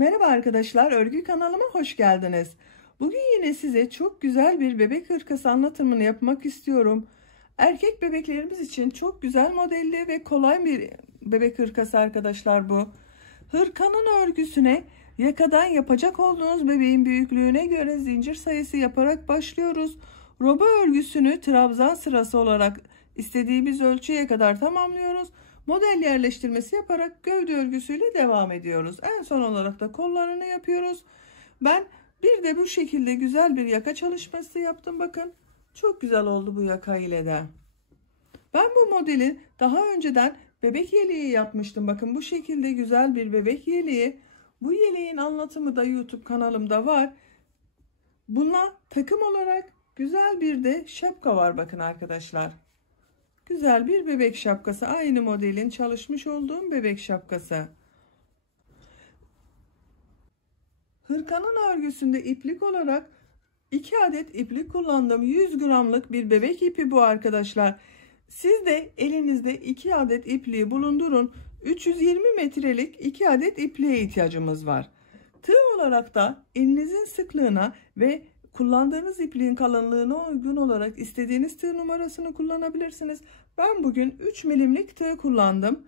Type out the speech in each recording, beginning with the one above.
Merhaba arkadaşlar, örgü kanalıma hoş geldiniz. Bugün yine size çok güzel bir bebek hırkası anlatımını yapmak istiyorum. Erkek bebeklerimiz için çok güzel modelli ve kolay bir bebek hırkası arkadaşlar bu. Hırkanın örgüsüne yakadan yapacak olduğunuz bebeğin büyüklüğüne göre zincir sayısı yaparak başlıyoruz. Roba örgüsünü trabzan sırası olarak istediğimiz ölçüye kadar tamamlıyoruz. Model yerleştirmesi yaparak gövde örgüsüyle devam ediyoruz. En son olarak da kollarını yapıyoruz. Ben bir de bu şekilde güzel bir yaka çalışması yaptım. Bakın çok güzel oldu bu yaka ile de. Ben bu modeli daha önceden bebek yeleği yapmıştım. Bakın bu şekilde güzel bir bebek yeleği. Bu yeleğin anlatımı da YouTube kanalımda var. Buna takım olarak güzel bir de şapka var bakın arkadaşlar. Güzel bir bebek şapkası. Aynı modelin çalışmış olduğum bebek şapkası. Hırkanın örgüsünde iplik olarak 2 adet iplik kullandım. 100 gramlık bir bebek ipi bu arkadaşlar. Siz de elinizde 2 adet ipliği bulundurun. 320 metrelik 2 adet ipliğe ihtiyacımız var. Tığ olarak da elinizin sıklığına ve kullandığınız ipliğin kalınlığına uygun olarak istediğiniz tığ numarasını kullanabilirsiniz. Ben bugün 3 milimlik tığ kullandım.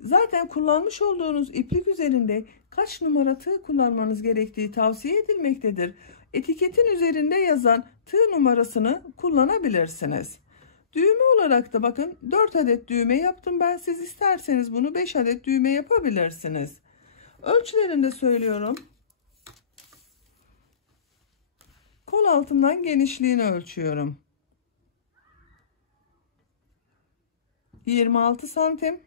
Zaten kullanmış olduğunuz iplik üzerinde kaç numara tığ kullanmanız gerektiği tavsiye edilmektedir. Etiketin üzerinde yazan tığ numarasını kullanabilirsiniz. Düğme olarak da bakın 4 adet düğme yaptım ben. Siz isterseniz bunu 5 adet düğme yapabilirsiniz. Ölçülerini de söylüyorum. Kol altından genişliğini ölçüyorum. 26 santim.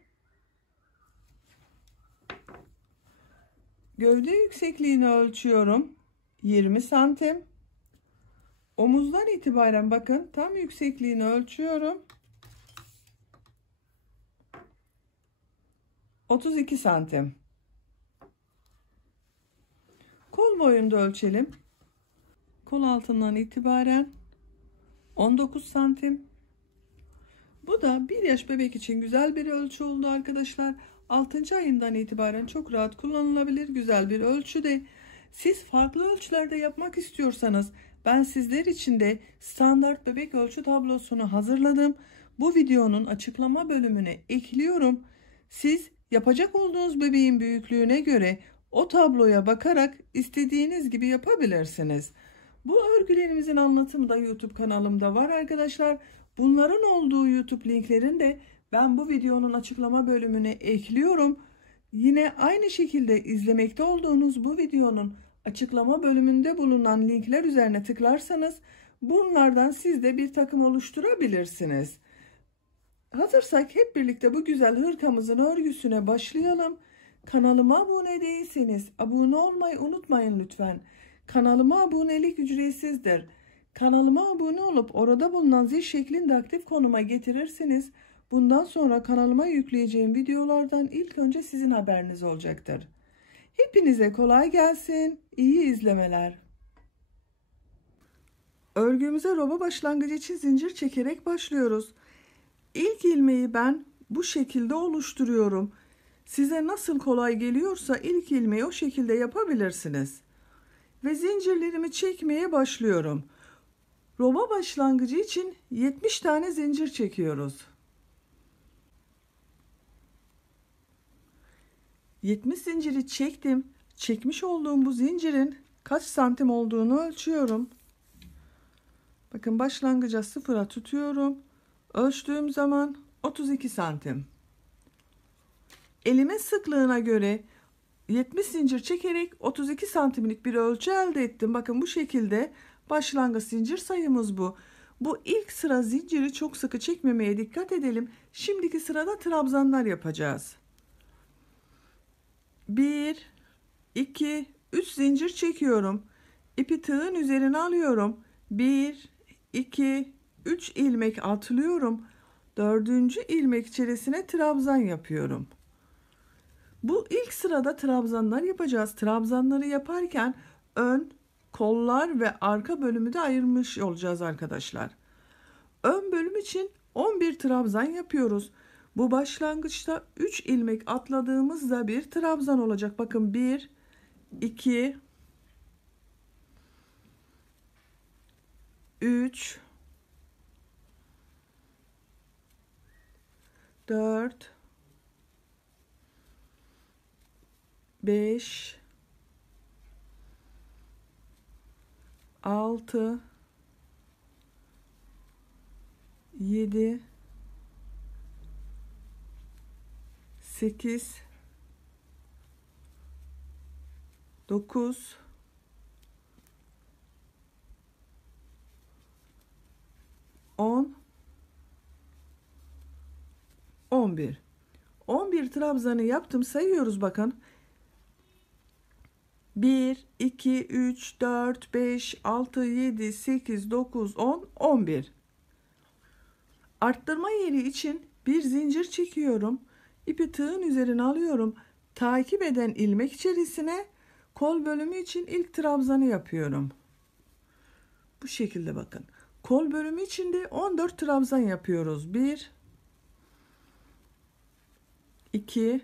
Gövde yüksekliğini ölçüyorum. 20 santim. Omuzdan itibaren bakın tam yüksekliğini ölçüyorum. 32 santim. Kol boyunu da ölçelim. Kol altından itibaren 19 santim. Bu da 1 yaş bebek için güzel bir ölçü oldu arkadaşlar. 6. ayından itibaren çok rahat kullanılabilir güzel bir ölçüde. Siz farklı ölçülerde yapmak istiyorsanız ben sizler için de standart bebek ölçü tablosunu hazırladım. Bu videonun açıklama bölümüne ekliyorum. Siz yapacak olduğunuz bebeğin büyüklüğüne göre o tabloya bakarak istediğiniz gibi yapabilirsiniz. Bu örgülerimizin anlatımı da YouTube kanalımda var arkadaşlar. Bunların olduğu YouTube linklerini de ben bu videonun açıklama bölümüne ekliyorum. Yine aynı şekilde izlemekte olduğunuz bu videonun açıklama bölümünde bulunan linkler üzerine tıklarsanız bunlardan siz de bir takım oluşturabilirsiniz. Hazırsak hep birlikte bu güzel hırkamızın örgüsüne başlayalım. Kanalıma abone değilseniz abone olmayı unutmayın lütfen. Kanalıma abonelik ücretsizdir. Kanalıma abone olup orada bulunan zil şeklinde aktif konuma getirirseniz bundan sonra kanalıma yükleyeceğim videolardan ilk önce sizin haberiniz olacaktır. Hepinize kolay gelsin. İyi izlemeler. Örgümüze roba başlangıcı için zincir çekerek başlıyoruz. İlk ilmeği ben bu şekilde oluşturuyorum. Size nasıl kolay geliyorsa ilk ilmeği o şekilde yapabilirsiniz. Ve zincirlerimi çekmeye başlıyorum. Roba başlangıcı için 70 tane zincir çekiyoruz. 70 zinciri çektim. Çekmiş olduğum bu zincirin kaç santim olduğunu ölçüyorum. Bakın başlangıca sıfıra tutuyorum. Ölçtüğüm zaman 32 santim. Elimin sıklığına göre 70 zincir çekerek 32 santimlik bir ölçü elde ettim. Bakın bu şekilde başlangıç zincir sayımız bu. Bu ilk sıra zinciri çok sıkı çekmemeye dikkat edelim. Şimdiki sırada trabzanlar yapacağız. 1, 2, 3 zincir çekiyorum. İpi tığın üzerine alıyorum. 1, 2, 3 ilmek atlıyorum. 4. ilmek içerisine trabzan yapıyorum. Bu ilk sırada trabzanlar yapacağız. Trabzanları yaparken ön, kollar ve arka bölümü de ayırmış olacağız arkadaşlar. Ön bölüm için 11 trabzan yapıyoruz. Bu başlangıçta 3 ilmek atladığımızda bir trabzan olacak. Bakın 1, 2, 3, 4, 5, 6, 7, 8, 9, 10, 11. 11 trabzanı yaptım. Sayıyoruz bakın. 1, 2, 3, 4, 5, 6, 7, 8, 9, 10, 11. Arttırma yeri için bir zincir çekiyorum. İpi tığın üzerine alıyorum. Takip eden ilmek içerisine kol bölümü için ilk trabzanı yapıyorum. Bu şekilde bakın. Kol bölümü için de 14 trabzan yapıyoruz. 1, 2,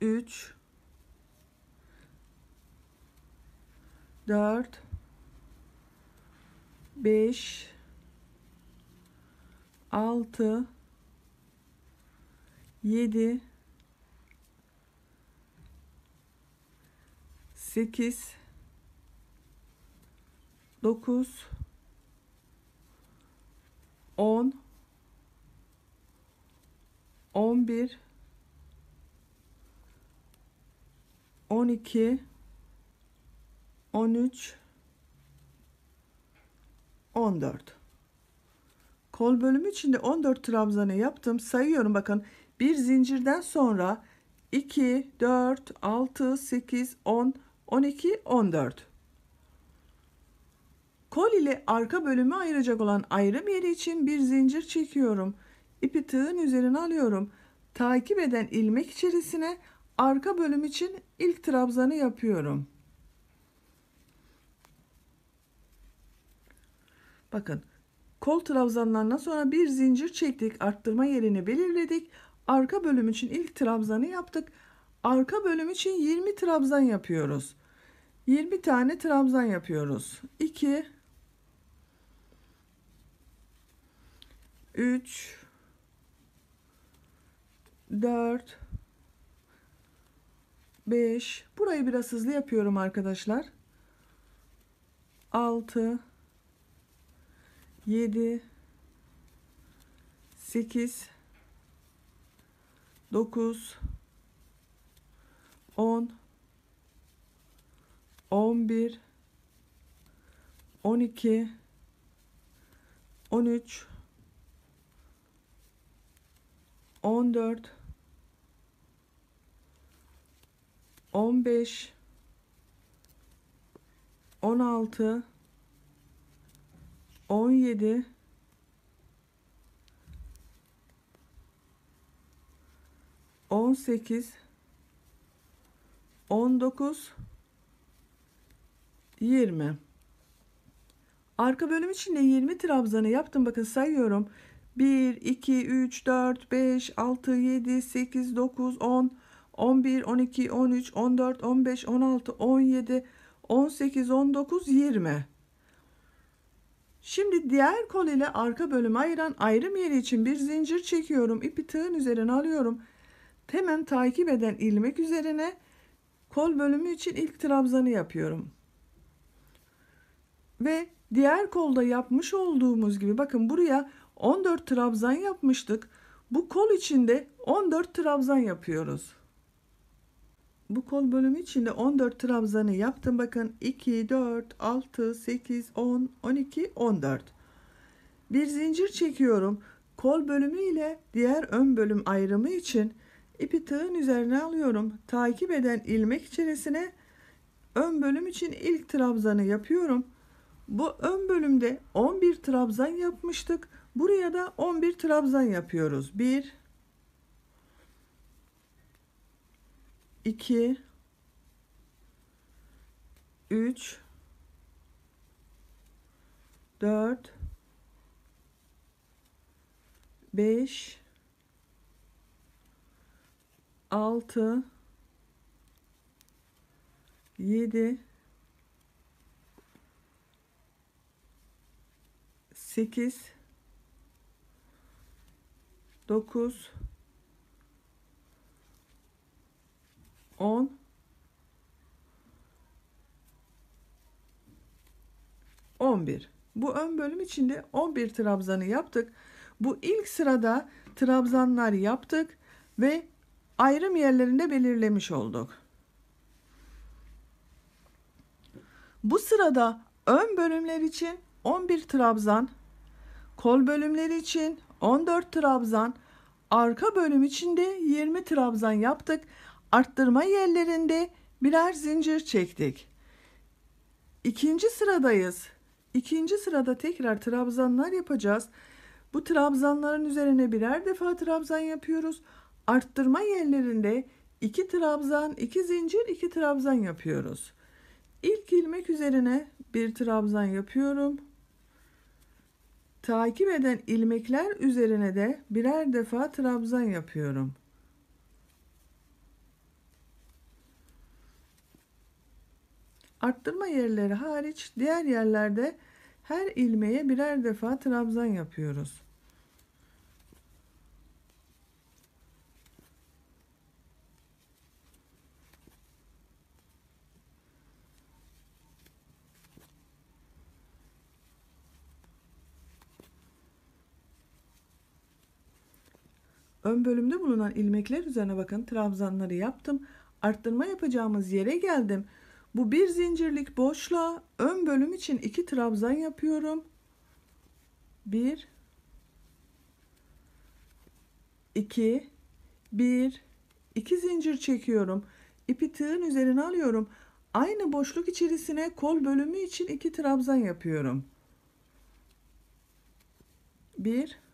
3, 4, 5, 6, 7, 8, 9, 10, 11, 12, 13, 14. Kol bölümü için de 14 trabzanı yaptım. Sayıyorum bakın. Bir zincirden sonra 2, 4, 6, 8, 10, 12, 14. Kol ile arka bölümü ayıracak olan ayrım yeri için bir zincir çekiyorum. İpi tığın üzerine alıyorum. Takip eden ilmek içerisine arka bölüm için ilk trabzanı yapıyorum. Bakın. Kol trabzanlarından sonra bir zincir çektik. Arttırma yerini belirledik. Arka bölüm için ilk trabzanı yaptık. Arka bölüm için 20 trabzan yapıyoruz. 20 tane trabzan yapıyoruz. 2, 3, 4, 5. Burayı biraz hızlı yapıyorum arkadaşlar. 6, 7, 8, 9, 10, 11, 12, 13, 14, 15, 16, 17, 18, 19, 20. Arka bölüm için de 20 trabzanı yaptım. Bakın sayıyorum. 1, 2, 3, 4, 5, 6, 7, 8, 9, 10, 11, 12, 13, 14, 15, 16, 17, 18, 19, 20. Şimdi diğer kol ile arka bölümü ayıran ayrım yeri için bir zincir çekiyorum. İpi tığın üzerine alıyorum. Hemen takip eden ilmek üzerine kol bölümü için ilk trabzanı yapıyorum. Ve diğer kolda yapmış olduğumuz gibi bakın buraya 14 trabzan yapmıştık. Bu kol içinde 14 trabzan yapıyoruz. Bu kol bölümü içinde 14 trabzanı yaptım. Bakın 2, 4, 6, 8, 10, 12, 14. Bir zincir çekiyorum. Kol bölümü ile diğer ön bölüm ayrımı için ipi tığın üzerine alıyorum. Takip eden ilmek içerisine ön bölüm için ilk trabzanı yapıyorum. Bu ön bölümde 11 trabzan yapmıştık. Buraya da 11 trabzan yapıyoruz. 1, 2, 3, 4, 5, 6, 7, 8, 9, 10, 11. Bu ön bölüm içinde 11 trabzanı yaptık. Bu ilk sırada trabzanlar yaptık ve ayrım yerlerinde belirlemiş olduk. Bu sırada ön bölümler için 11 trabzan, kol bölümleri için 14 trabzan, arka bölüm için de 20 trabzan yaptık. Arttırma yerlerinde birer zincir çektik. İkinci sıradayız. İkinci sırada tekrar trabzanlar yapacağız. Bu trabzanların üzerine birer defa trabzan yapıyoruz. Arttırma yerlerinde 2 trabzan, 2 zincir, 2 trabzan yapıyoruz. İlk ilmek üzerine bir trabzan yapıyorum. Takip eden ilmekler üzerine de birer defa trabzan yapıyorum. Arttırma yerleri hariç diğer yerlerde her ilmeğe birer defa trabzan yapıyoruz. Ön bölümde bulunan ilmekler üzerine bakın, trabzanları yaptım. Arttırma yapacağımız yere geldim. Bu bir zincirlik boşluğa ön bölüm için 2 trabzan yapıyorum. 1, 2, 1, 2 zincir çekiyorum. İpi tığın üzerine alıyorum. Aynı boşluk içerisine kol bölümü için 2 trabzan yapıyorum. 1,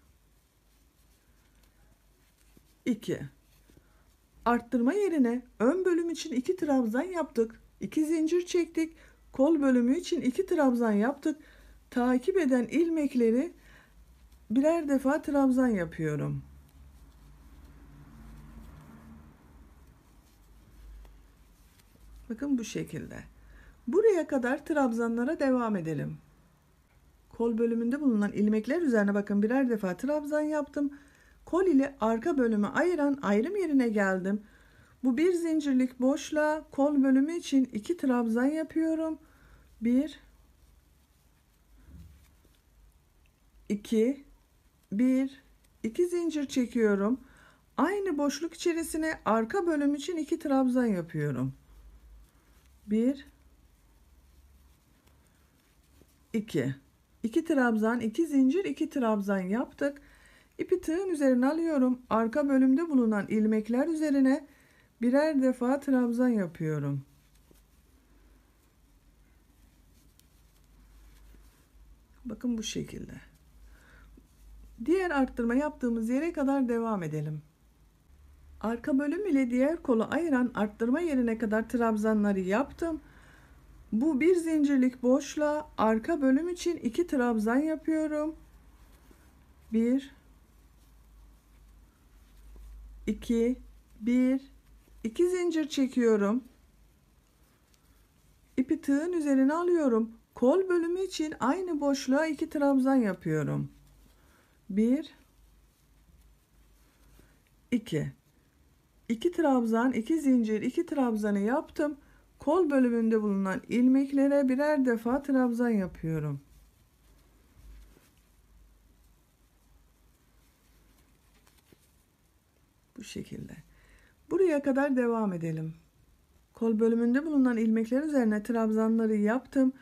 2. Arttırma yerine ön bölüm için 2 trabzan yaptık. 2 zincir çektik. Kol bölümü için 2 trabzan yaptık. Takip eden ilmekleri birer defa trabzan yapıyorum. Bakın bu şekilde. Buraya kadar trabzanlara devam edelim. Kol bölümünde bulunan ilmekler üzerine bakın birer defa trabzan yaptım. Kol ile arka bölümü ayıran ayrım yerine geldim. Bu bir zincirlik boşluğa kol bölümü için 2 trabzan yapıyorum. 1, 2, 1, 2 zincir çekiyorum. Aynı boşluk içerisine arka bölüm için 2 trabzan yapıyorum. 1, 2, 2 trabzan, 2 zincir, 2 trabzan yaptık. İpi tığın üzerine alıyorum. Arka bölümde bulunan ilmekler üzerine birer defa trabzan yapıyorum. Bakın bu şekilde. Diğer arttırma yaptığımız yere kadar devam edelim. Arka bölüm ile diğer kolu ayıran arttırma yerine kadar trabzanları yaptım. Bu bir zincirlik boşluğa arka bölüm için 2 trabzan yapıyorum. 1, 2, 1, 2 zincir çekiyorum. İpi tığın üzerine alıyorum. Kol bölümü için aynı boşluğa 2 trabzan yapıyorum. 1, 2, 2 trabzan, 2 zincir, 2 trabzanı yaptım. Kol bölümünde bulunan ilmeklere birer defa trabzan yapıyorum. Bu şekilde. Buraya kadar devam edelim. Kol bölümünde bulunan ilmekler üzerine trabzanları yaptım.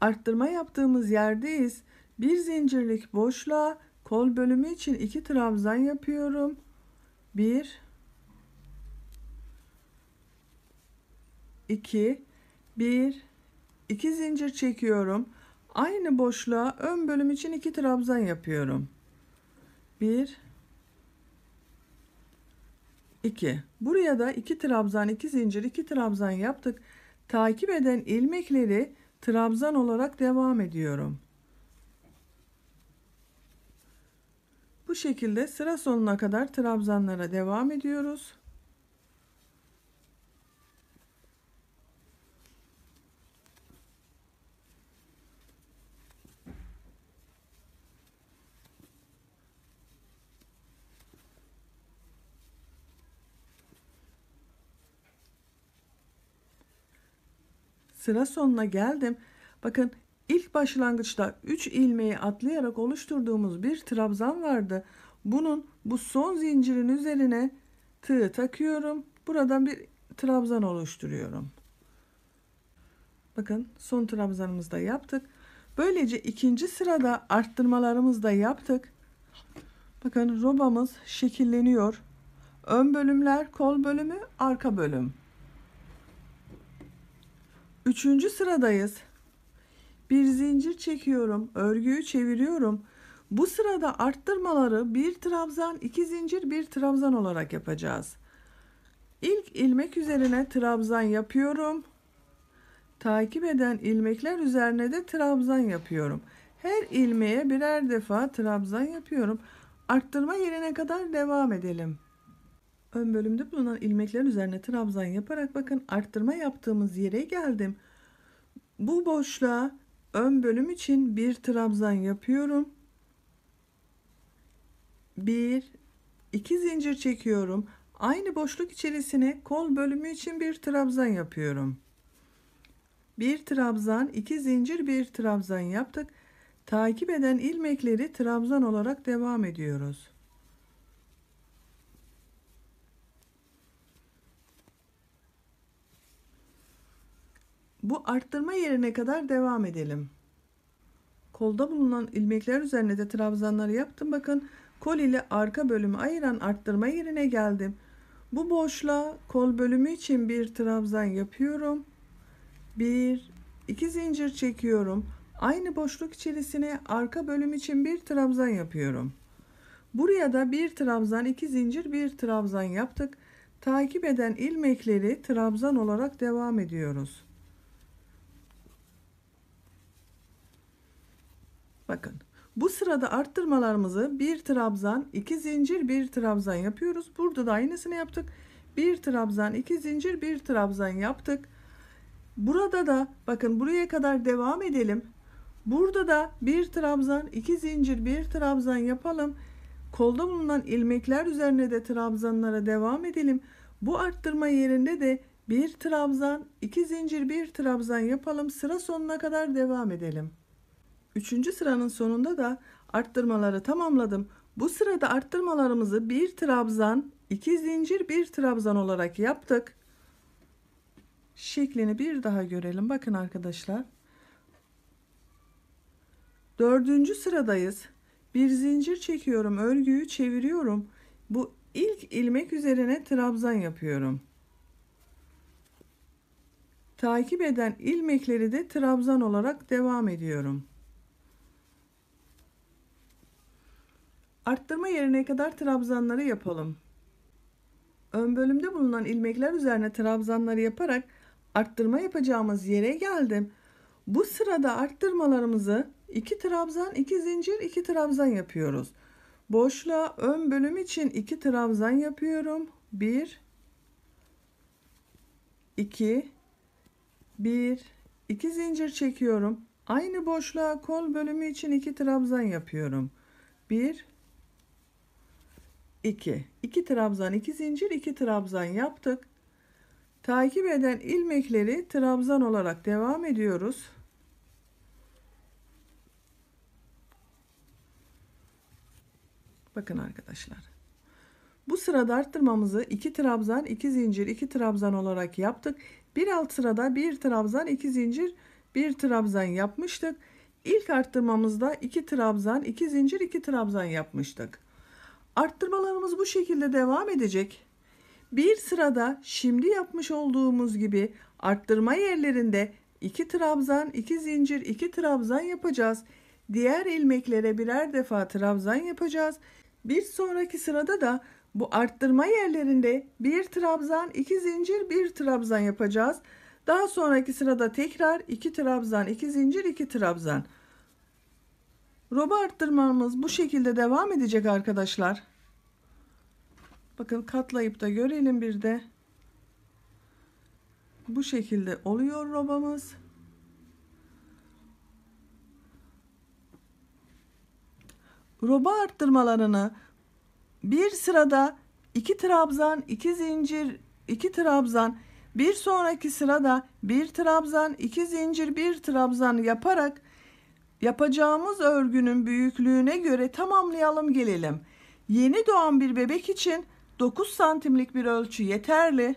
Arttırma yaptığımız yerdeyiz. Bir zincirlik boşluğa kol bölümü için 2 trabzan yapıyorum. 1, 2, 1, 2 zincir çekiyorum. Aynı boşluğa ön bölüm için 2 trabzan yapıyorum. 1, 2. Buraya da 2 trabzan, 2 zincir, 2 trabzan yaptık. Takip eden ilmekleri trabzan olarak devam ediyorum. Bu şekilde sıra sonuna kadar trabzanlara devam ediyoruz. sıra sonuna geldim. Bakın ilk başlangıçta 3 ilmeği atlayarak oluşturduğumuz bir trabzan vardı. Bu son zincirin üzerine tığ takıyorum. Buradan bir trabzan oluşturuyorum. Bakın son trabzanımızı da yaptık. Böylece ikinci sırada arttırmalarımızı da yaptık. Bakın robamız şekilleniyor. Ön bölümler, kol bölümü, arka bölüm. Üçüncü sıradayız. Bir zincir çekiyorum, örgüyü çeviriyorum. Bu sırada arttırmaları bir trabzan, iki zincir, bir trabzan olarak yapacağız. İlk ilmek üzerine trabzan yapıyorum. Takip eden ilmekler üzerine de trabzan yapıyorum. Her ilmeğe birer defa trabzan yapıyorum. Arttırma yerine kadar devam edelim. Ön bölümde bulunan ilmekler üzerine trabzan yaparak bakın arttırma yaptığımız yere geldim. Bu boşluğa ön bölüm için bir trabzan yapıyorum. Bir, iki zincir çekiyorum. Aynı boşluk içerisine kol bölümü için bir trabzan yapıyorum. Bir trabzan, iki zincir, bir trabzan yaptık. Takip eden ilmekleri trabzan olarak devam ediyoruz. Bu arttırma yerine kadar devam edelim. Kolda bulunan ilmekler üzerine de trabzanları yaptım. Bakın kol ile arka bölümü ayıran arttırma yerine geldim. Bu boşluğa kol bölümü için bir trabzan yapıyorum. Bir, iki zincir çekiyorum. Aynı boşluk içerisine arka bölüm için bir trabzan yapıyorum. Buraya da bir trabzan, iki zincir, bir trabzan yaptık. Takip eden ilmekleri trabzan olarak devam ediyoruz. Bakın bu sırada arttırmalarımızı bir trabzan, iki zincir, bir trabzan yapıyoruz. Burada da aynısını yaptık. Bir trabzan, iki zincir, bir trabzan yaptık. Burada da bakın buraya kadar devam edelim. Burada da bir trabzan, iki zincir, bir trabzan yapalım. Kolda bulunan ilmekler üzerine de trabzanlara devam edelim. Bu arttırma yerinde de bir trabzan, iki zincir, bir trabzan yapalım. Sıra sonuna kadar devam edelim. Üçüncü sıranın sonunda da arttırmaları tamamladım. Bu sırada arttırmalarımızı bir trabzan, iki zincir, bir trabzan olarak yaptık. Şeklini bir daha görelim. Bakın arkadaşlar. Dördüncü sıradayız. Bir zincir çekiyorum. Örgüyü çeviriyorum. Bu ilk ilmek üzerine trabzan yapıyorum. Takip eden ilmekleri de trabzan olarak devam ediyorum. Arttırma yerine kadar trabzanları yapalım. Ön bölümde bulunan ilmekler üzerine trabzanları yaparak arttırma yapacağımız yere geldim. Bu sırada arttırmalarımızı 2 trabzan, 2 zincir, 2 trabzan yapıyoruz. Boşluğa ön bölüm için 2 trabzan yapıyorum. 1 2 1 2 zincir çekiyorum. Aynı boşluğa kol bölümü için 2 trabzan yapıyorum. 1 2 2 trabzan, 2 zincir, 2 trabzan yaptık. Takip eden ilmekleri trabzan olarak devam ediyoruz. Bakın arkadaşlar. Bu sırada arttırmamızı 2 trabzan, 2 zincir, 2 trabzan olarak yaptık. Bir alt sırada 1 trabzan, 2 zincir, 1 trabzan yapmıştık. İlk arttırmamızda 2 trabzan, 2 zincir, 2 trabzan yapmıştık. Arttırmalarımız bu şekilde devam edecek. Bir sırada şimdi yapmış olduğumuz gibi arttırma yerlerinde 2 trabzan, 2 zincir, 2 trabzan yapacağız. Diğer ilmeklere birer defa trabzan yapacağız. Bir sonraki sırada da bu arttırma yerlerinde 1 trabzan, 2 zincir, 1 trabzan yapacağız. Daha sonraki sırada tekrar 2 trabzan, 2 zincir, 2 trabzan. Roba arttırmamız bu şekilde devam edecek arkadaşlar. Bakın katlayıp da görelim bir de. Bu şekilde oluyor robamız. Roba arttırmalarını bir sırada 2 trabzan, 2 zincir, 2 trabzan, Bir sonraki sırada bir trabzan, 2 zincir, bir trabzan yaparak yapacağımız örgünün büyüklüğüne göre tamamlayalım gelelim. Yeni doğan bir bebek için 9 santimlik bir ölçü yeterli.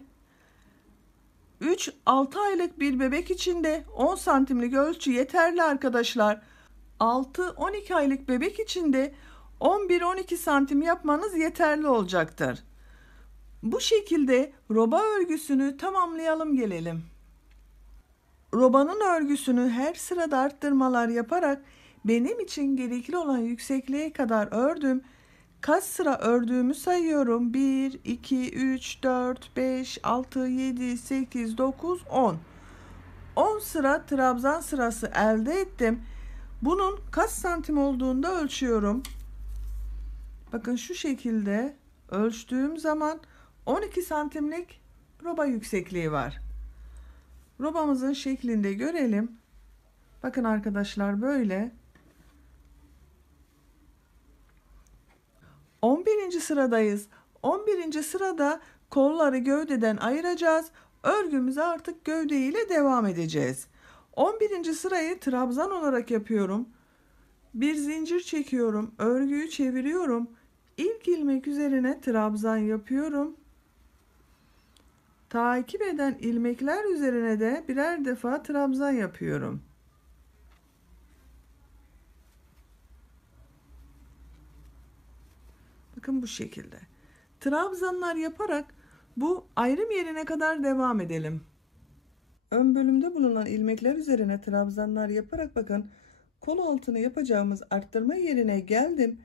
3-6 aylık bir bebek için de 10 santimlik ölçü yeterli arkadaşlar. 6-12 aylık bebek için de 11-12 santim yapmanız yeterli olacaktır. Bu şekilde roba örgüsünü tamamlayalım gelelim. Robanın örgüsünü her sırada arttırmalar yaparak benim için gerekli olan yüksekliğe kadar ördüm. Kaç sıra ördüğümü sayıyorum. 1, 2, 3, 4, 5, 6, 7, 8, 9, 10. 10 sıra trabzan sırası elde ettim. Bunun kaç santim olduğunu da ölçüyorum. Bakın şu şekilde ölçtüğüm zaman 12 santimlik roba yüksekliği var. Robamızın şeklinde görelim. Bakın arkadaşlar böyle. 11. sıradayız. 11. sırada kolları gövdeden ayıracağız. Örgümüze artık gövde ile devam edeceğiz. 11. sırayı trabzan olarak yapıyorum. Bir zincir çekiyorum. Örgüyü çeviriyorum. İlk ilmek üzerine trabzan yapıyorum. Takip eden ilmekler üzerine de birer defa trabzan yapıyorum. Bakın bu şekilde. Trabzanlar yaparak bu ayrım yerine kadar devam edelim. Ön bölümde bulunan ilmekler üzerine trabzanlar yaparak bakın kol altını yapacağımız arttırma yerine geldim.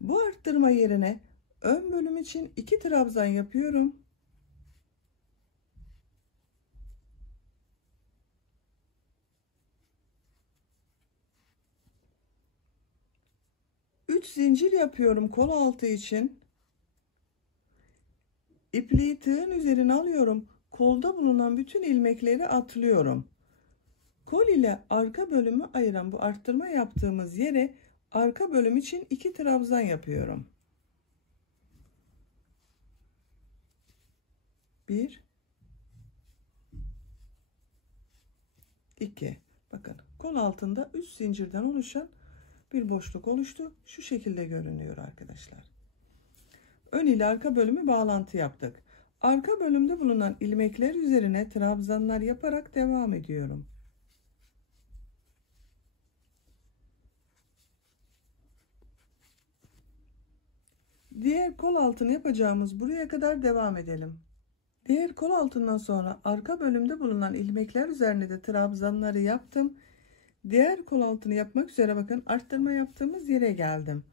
Bu arttırma yerine ön bölüm için 2 trabzan yapıyorum. Üç zincir yapıyorum kol altı için. İpliği tığın üzerine alıyorum. Kolda bulunan bütün ilmekleri atlıyorum. Kol ile arka bölümü ayıran bu arttırma yaptığımız yere arka bölüm için 2 trabzan yapıyorum. 1 2. Bakın kol altında 3 zincirden oluşan bir boşluk oluştu. Şu şekilde görünüyor arkadaşlar. Ön ile arka bölümü bağlantı yaptık. Arka bölümde bulunan ilmekler üzerine trabzanlar yaparak devam ediyorum. Diğer kol altını yapacağımız buraya kadar devam edelim. Diğer kol altından sonra arka bölümde bulunan ilmekler üzerine de trabzanları yaptım. Diğer kol altını yapmak üzere bakın arttırma yaptığımız yere geldim.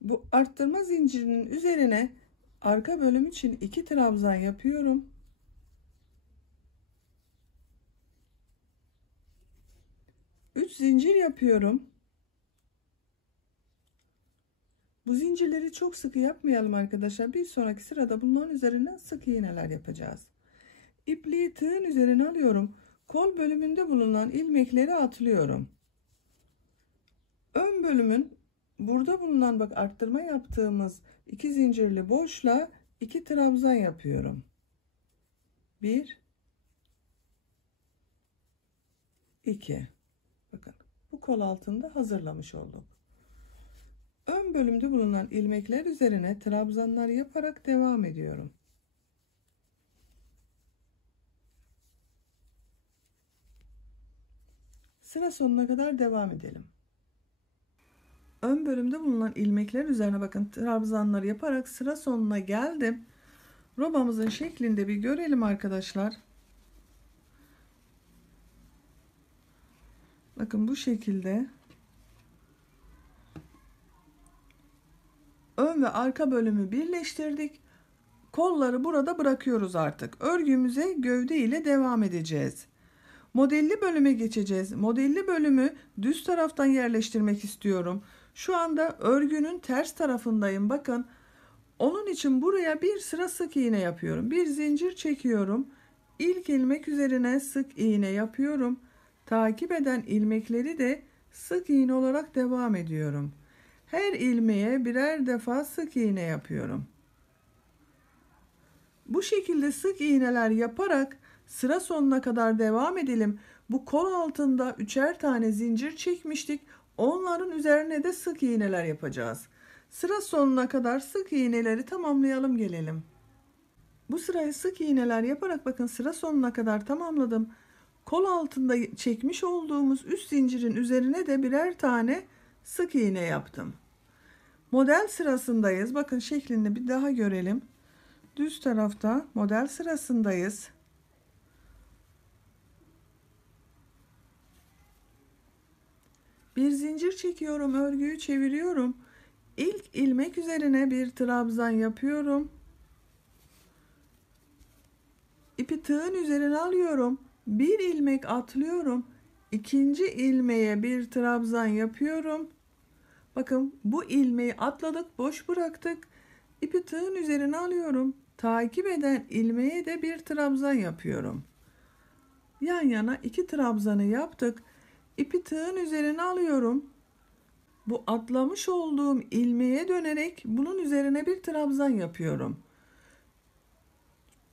Bu arttırma zincirinin üzerine arka bölüm için 2 trabzan yapıyorum. Üç zincir yapıyorum. Bu zincirleri çok sıkı yapmayalım arkadaşlar. Bir sonraki sırada bunların üzerine sık iğneler yapacağız. İpliği tığın üzerine alıyorum. Kol bölümünde bulunan ilmekleri atlıyorum. Ön bölümün burada bulunan bak arttırma yaptığımız 2 zincirli boşluğa 2 trabzan yapıyorum. 1 2. Bakın bu kol altında hazırlamış olduk. Ön bölümde bulunan ilmekler üzerine trabzanlar yaparak devam ediyorum. Sıra sonuna kadar devam edelim. Ön bölümde bulunan ilmekler üzerine bakın trabzanlar yaparak sıra sonuna geldim. Robamızın şeklinde bir görelim arkadaşlar. Bakın bu şekilde. Ön ve arka bölümü birleştirdik. Kolları burada bırakıyoruz artık. Örgümüze gövde ile devam edeceğiz. Modelli bölüme geçeceğiz. Modelli bölümü düz taraftan yerleştirmek istiyorum. Şu anda örgünün ters tarafındayım. Bakın. Onun için buraya bir sıra sık iğne yapıyorum. Bir zincir çekiyorum. İlk ilmek üzerine sık iğne yapıyorum. Takip eden ilmekleri de sık iğne olarak devam ediyorum. Her ilmeğe birer defa sık iğne yapıyorum. Bu şekilde sık iğneler yaparak Sıra sonuna kadar devam edelim. Bu kol altında üçer tane zincir çekmiştik. Onların üzerine de sık iğneler yapacağız. Sıra sonuna kadar sık iğneleri tamamlayalım gelelim. Bu sırayı sık iğneler yaparak bakın sıra sonuna kadar tamamladım. Kol altında çekmiş olduğumuz üst zincirin üzerine de birer tane sık iğne yaptım. Model sırasındayız. Bakın şeklini bir daha görelim. Düz tarafta model sırasındayız. Bir zincir çekiyorum, örgüyü çeviriyorum. İlk ilmek üzerine bir trabzan yapıyorum. İpi tığın üzerine alıyorum. Bir ilmek atlıyorum. İkinci ilmeğe bir trabzan yapıyorum. Bakın bu ilmeği atladık, boş bıraktık. İpi tığın üzerine alıyorum. Takip eden ilmeğe de bir trabzan yapıyorum. Yan yana iki trabzanı yaptık. İpi tığın üzerine alıyorum. Bu atlamış olduğum ilmeğe dönerek bunun üzerine bir trabzan yapıyorum.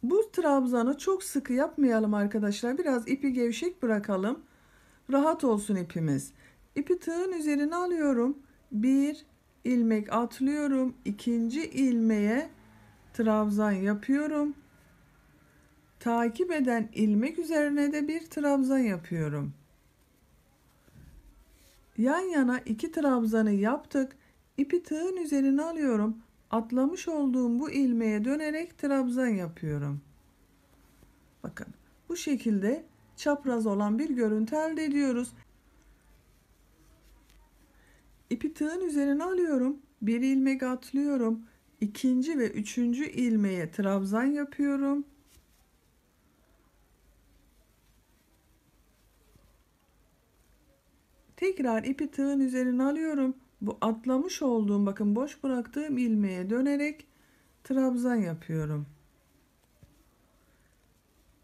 Bu trabzanı çok sıkı yapmayalım arkadaşlar. Biraz ipi gevşek bırakalım. Rahat olsun ipimiz. İpi tığın üzerine alıyorum. Bir ilmek atlıyorum. İkinci ilmeğe trabzan yapıyorum. Takip eden ilmek üzerine de bir trabzan yapıyorum. Yan yana iki trabzanı yaptık. İpi tığın üzerine alıyorum. Atlamış olduğum bu ilmeğe dönerek trabzan yapıyorum. Bakın bu şekilde çapraz olan bir görüntü elde ediyoruz. İpi tığın üzerine alıyorum. Bir ilmek atlıyorum. İkinci ve üçüncü ilmeğe trabzan yapıyorum. Tekrar ipi tığın üzerine alıyorum. Bu atlamış olduğum bakın boş bıraktığım ilmeğe dönerek trabzan yapıyorum.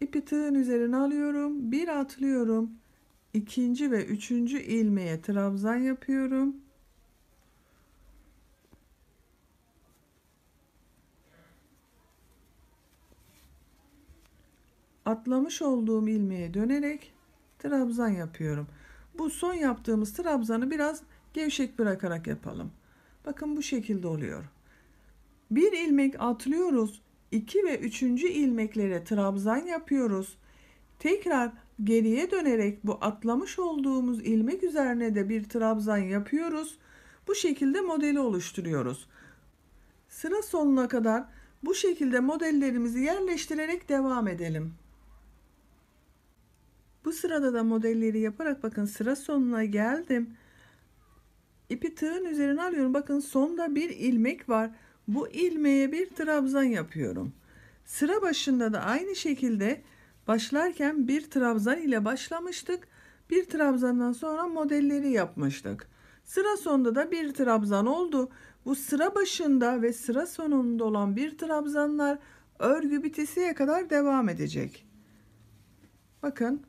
İpi tığın üzerine alıyorum. Bir atlıyorum. İkinci ve üçüncü ilmeğe trabzan yapıyorum. Atlamış olduğum ilmeğe dönerek trabzan yapıyorum. Bu son yaptığımız trabzanı biraz gevşek bırakarak yapalım. Bakın bu şekilde oluyor. Bir ilmek atlıyoruz. 2 ve 3. ilmeklere trabzan yapıyoruz. Tekrar geriye dönerek bu atlamış olduğumuz ilmek üzerine de bir trabzan yapıyoruz. Bu şekilde modeli oluşturuyoruz. Sıra sonuna kadar bu şekilde modellerimizi yerleştirerek devam edelim. Bu sırada da modelleri yaparak bakın sıra sonuna geldim. İpi tığın üzerine alıyorum. Bakın sonda bir ilmek var. Bu ilmeğe bir trabzan yapıyorum. Sıra başında da aynı şekilde başlarken bir trabzan ile başlamıştık. Bir trabzandan sonra modelleri yapmıştık. Sıra sonunda da bir trabzan oldu. Bu sıra başında ve sıra sonunda olan bir trabzanlar örgü bitesiye kadar devam edecek. Bakın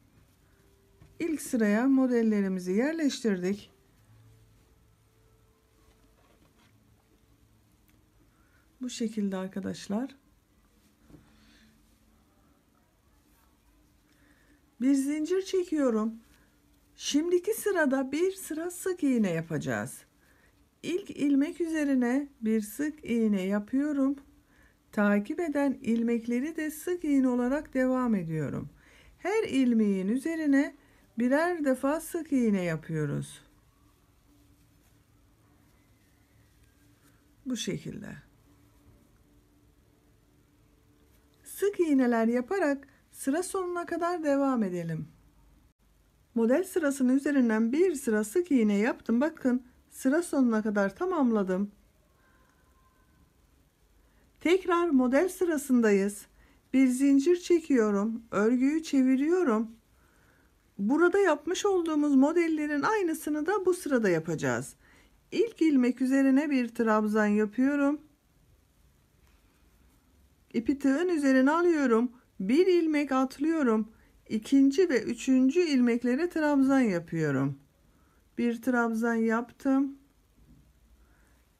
ilk sıraya modellerimizi yerleştirdik. Bu şekilde arkadaşlar. Bir zincir çekiyorum. Şimdiki sırada bir sıra sık iğne yapacağız. İlk ilmek üzerine bir sık iğne yapıyorum. Takip eden ilmekleri de sık iğne olarak devam ediyorum. Her ilmeğin üzerine birer defa sık iğne yapıyoruz. Bu şekilde. Sık iğneler yaparak sıra sonuna kadar devam edelim. Model sırasının üzerinden bir sıra sık iğne yaptım. Bakın sıra sonuna kadar tamamladım. Tekrar model sırasındayız. Bir zincir çekiyorum. Örgüyü çeviriyorum. Burada yapmış olduğumuz modellerin aynısını da bu sırada yapacağız. İlk ilmek üzerine bir trabzan yapıyorum. İpi tığın üzerine alıyorum. Bir ilmek atlıyorum. İkinci ve üçüncü ilmeklere trabzan yapıyorum. Bir trabzan yaptım.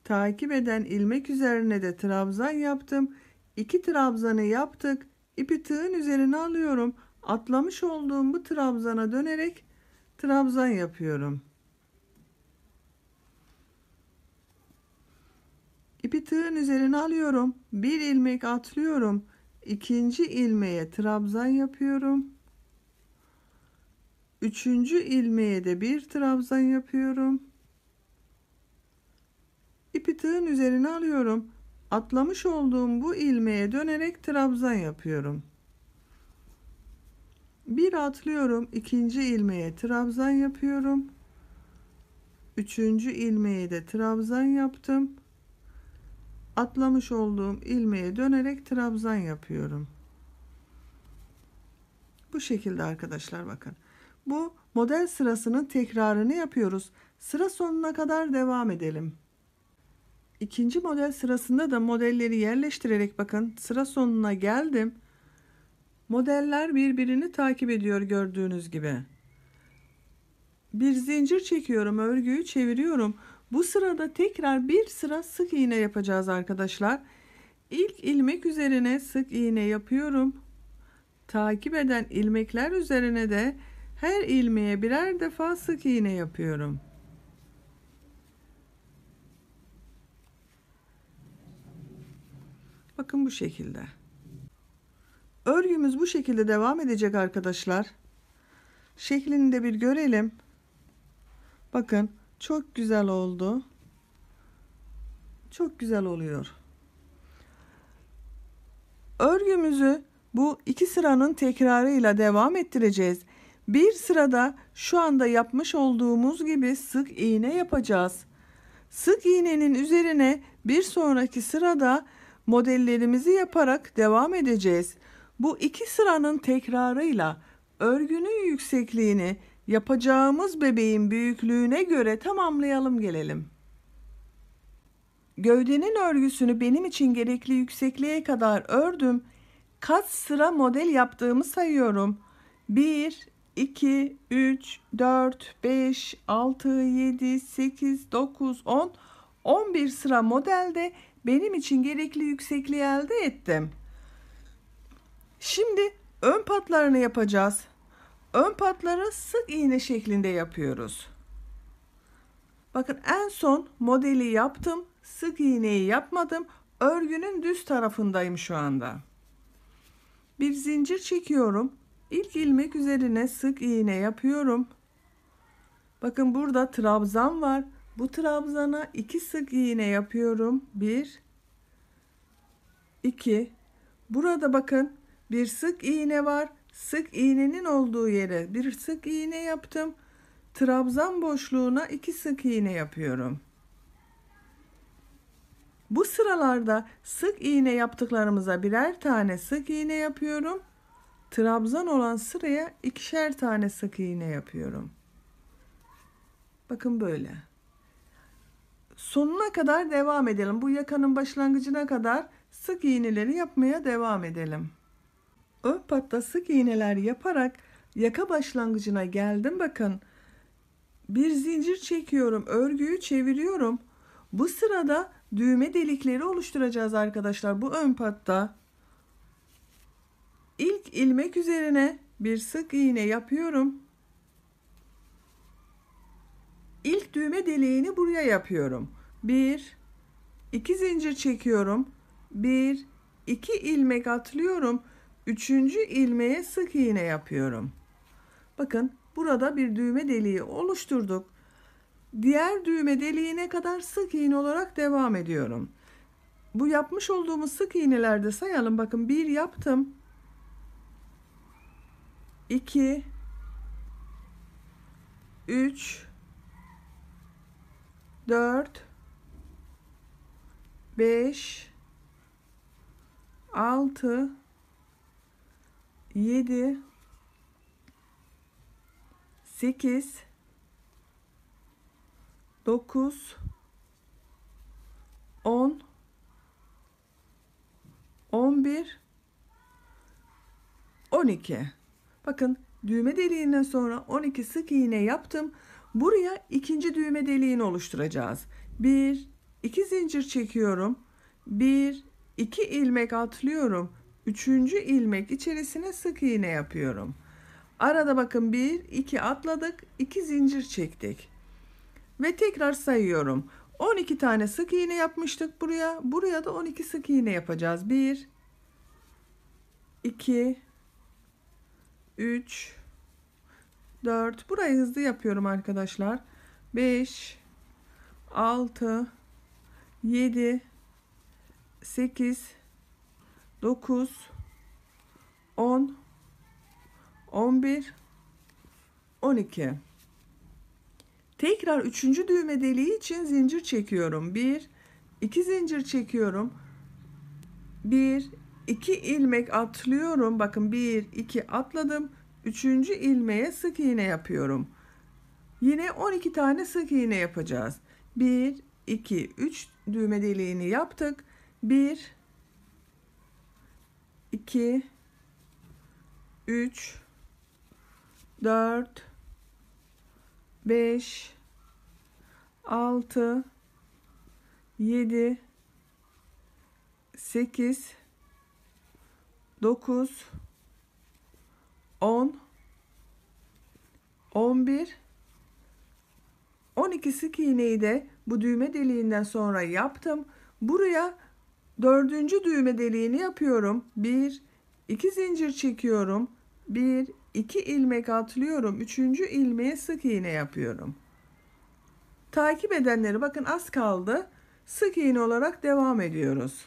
Takip eden ilmek üzerine de trabzan yaptım. İki trabzanı yaptık. İpi tığın üzerine alıyorum. Atlamış olduğum bu trabzana dönerek trabzan yapıyorum. İpi tığın üzerine alıyorum. Bir ilmek atlıyorum. İkinci ilmeğe trabzan yapıyorum. Üçüncü ilmeğe de bir trabzan yapıyorum. İpi tığın üzerine alıyorum. Atlamış olduğum bu ilmeğe dönerek trabzan yapıyorum. Bir atlıyorum. İkinci ilmeğe trabzan yapıyorum. Üçüncü ilmeğe de trabzan yaptım. Atlamış olduğum ilmeğe dönerek trabzan yapıyorum. Bu şekilde arkadaşlar, bakın. Bu model sırasının tekrarını yapıyoruz. Sıra sonuna kadar devam edelim. İkinci model sırasında da modelleri yerleştirerek bakın sıra sonuna geldim. Modeller birbirini takip ediyor gördüğünüz gibi. Bir zincir çekiyorum, örgüyü çeviriyorum. Bu sırada tekrar bir sıra sık iğne yapacağız arkadaşlar. İlk ilmek üzerine sık iğne yapıyorum. Takip eden ilmekler üzerine de her ilmeğe birer defa sık iğne yapıyorum. Bakın bu şekilde. Örgümüz bu şekilde devam edecek arkadaşlar. Şeklini de bir görelim. Bakın çok güzel oldu. Çok güzel oluyor. Örgümüzü bu iki sıranın tekrarıyla devam ettireceğiz. Bir sırada şu anda yapmış olduğumuz gibi sık iğne yapacağız. Sık iğnenin üzerine bir sonraki sırada modellerimizi yaparak devam edeceğiz. Bu iki sıranın tekrarıyla örgünün yüksekliğini yapacağımız bebeğin büyüklüğüne göre tamamlayalım gelelim. Gövdenin örgüsünü benim için gerekli yüksekliğe kadar ördüm. Kaç sıra model yaptığımı sayıyorum. 1, 2, 3, 4, 5, 6, 7, 8, 9, 10, 11 sıra modelde benim için gerekli yüksekliği elde ettim. Şimdi ön patlarını yapacağız. Ön patları sık iğne şeklinde yapıyoruz. Bakın en son modeli yaptım. Sık iğneyi yapmadım. Örgünün düz tarafındayım şu anda. Bir zincir çekiyorum. İlk ilmek üzerine sık iğne yapıyorum. Bakın burada trabzan var. Bu trabzana 2 sık iğne yapıyorum. 1 2. Burada bakın bir sık iğne var. Sık iğnenin olduğu yere bir sık iğne yaptım. Trabzan boşluğuna 2 sık iğne yapıyorum. Bu sıralarda sık iğne yaptıklarımıza birer tane sık iğne yapıyorum. Trabzan olan sıraya 2'şer tane sık iğne yapıyorum. Bakın böyle. Sonuna kadar devam edelim. Bu yakanın başlangıcına kadar sık iğneleri yapmaya devam edelim. Ön patta sık iğneler yaparak yaka başlangıcına geldim. Bakın. Bir zincir çekiyorum, örgüyü çeviriyorum. Bu sırada düğme delikleri oluşturacağız arkadaşlar. Bu ön patta ilk ilmek üzerine bir sık iğne yapıyorum. İlk düğme deliğini buraya yapıyorum. 1 2 zincir çekiyorum. 1 2 ilmek atlıyorum. Üçüncü ilmeğe sık iğne yapıyorum. Bakın burada bir düğme deliği oluşturduk. Diğer düğme deliğine kadar sık iğne olarak devam ediyorum. Bu yapmış olduğumuz sık iğnelerde sayalım. Bakın 1 yaptım. 2 3 4 5 6 7 8 9 10 11 12. Bakın düğme deliğinden sonra 12 sık iğne yaptım. Buraya ikinci düğme deliğini oluşturacağız. 1 2 zincir çekiyorum. 1 2 ilmek atlıyorum. Üçüncü ilmek içerisine sık iğne yapıyorum. Arada bakın 1 2 atladık, 2 zincir çektik ve tekrar sayıyorum. 12 tane sık iğne yapmıştık buraya da 12 sık iğne yapacağız. 1 2 3 4, burayı hızlı yapıyorum arkadaşlar. 5 6 7 8 9 10 11 12. Tekrar üçüncü düğme deliği için zincir çekiyorum. 1 2 zincir çekiyorum. 1 2 ilmek atlıyorum. Bakın 1 2 atladım. Üçüncü ilmeğe sık iğne yapıyorum. Yine 12 tane sık iğne yapacağız. 1 2 3 düğme deliğini yaptık. 1 2 3 4 5 6 7 8 9 10 11 12 sık iğneyi de bu düğme deliğinden sonra yaptım. Buraya dördüncü düğme deliğini yapıyorum. 1 2 zincir çekiyorum. 1 2 ilmek atlıyorum. Üçüncü ilmeğe sık iğne yapıyorum. Takip edenleri bakın az kaldı. Sık iğne olarak devam ediyoruz.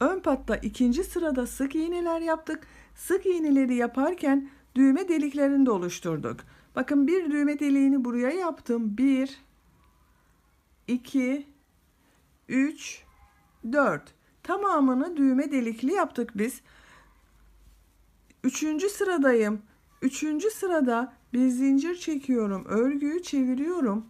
Ön patta ikinci sırada sık iğneler yaptık. Sık iğneleri yaparken düğme deliklerini de oluşturduk. Bakın bir düğme deliğini buraya yaptım. 1 2 3 4. Tamamını düğme delikli yaptık biz. Üçüncü sıradayım. Üçüncü sırada bir zincir çekiyorum. Örgüyü çeviriyorum.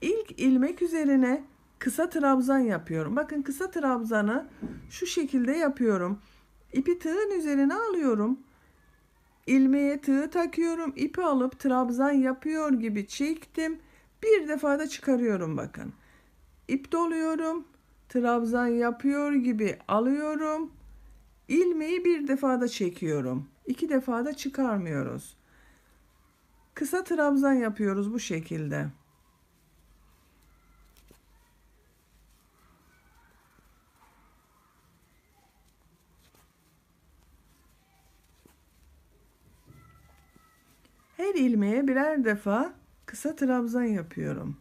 İlk ilmek üzerine kısa trabzan yapıyorum. Bakın kısa trabzanı şu şekilde yapıyorum. İpi tığın üzerine alıyorum. İlmeğe tığ takıyorum. İpi alıp trabzan yapıyor gibi çektim. Bir defa da çıkarıyorum bakın. İp doluyorum. Trabzan yapıyor gibi alıyorum. İlmeği bir defa da çekiyorum. 2 defa da çıkarmıyoruz. Kısa trabzan yapıyoruz bu şekilde. Her ilmeğe birer defa kısa trabzan yapıyorum.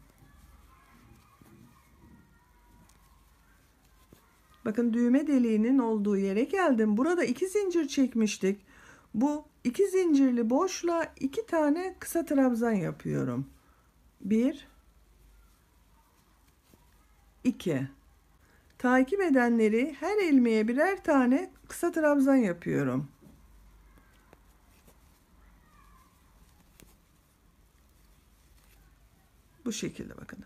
Bakın düğme deliğinin olduğu yere geldim. Burada 2 zincir çekmiştik. Bu 2 zincirli boşluğa 2 tane kısa trabzan yapıyorum. 1 2. Takip edenleri her ilmeğe birer tane kısa trabzan yapıyorum. Bu şekilde bakın.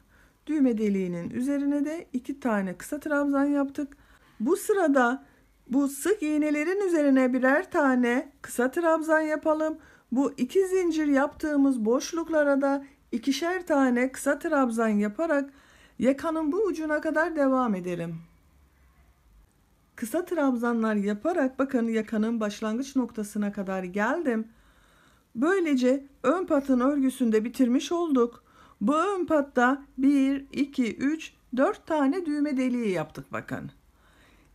Düğme deliğinin üzerine de 2 tane kısa trabzan yaptık. Bu sırada bu sık iğnelerin üzerine birer tane kısa trabzan yapalım. Bu 2 zincir yaptığımız boşluklara da 2'şer tane kısa trabzan yaparak yakanın bu ucuna kadar devam edelim. Kısa trabzanlar yaparak bakın yakanın başlangıç noktasına kadar geldim. Böylece ön patın örgüsünde bitirmiş olduk. Bu ön patta 1, 2, 3, 4 tane düğme deliği yaptık bakın.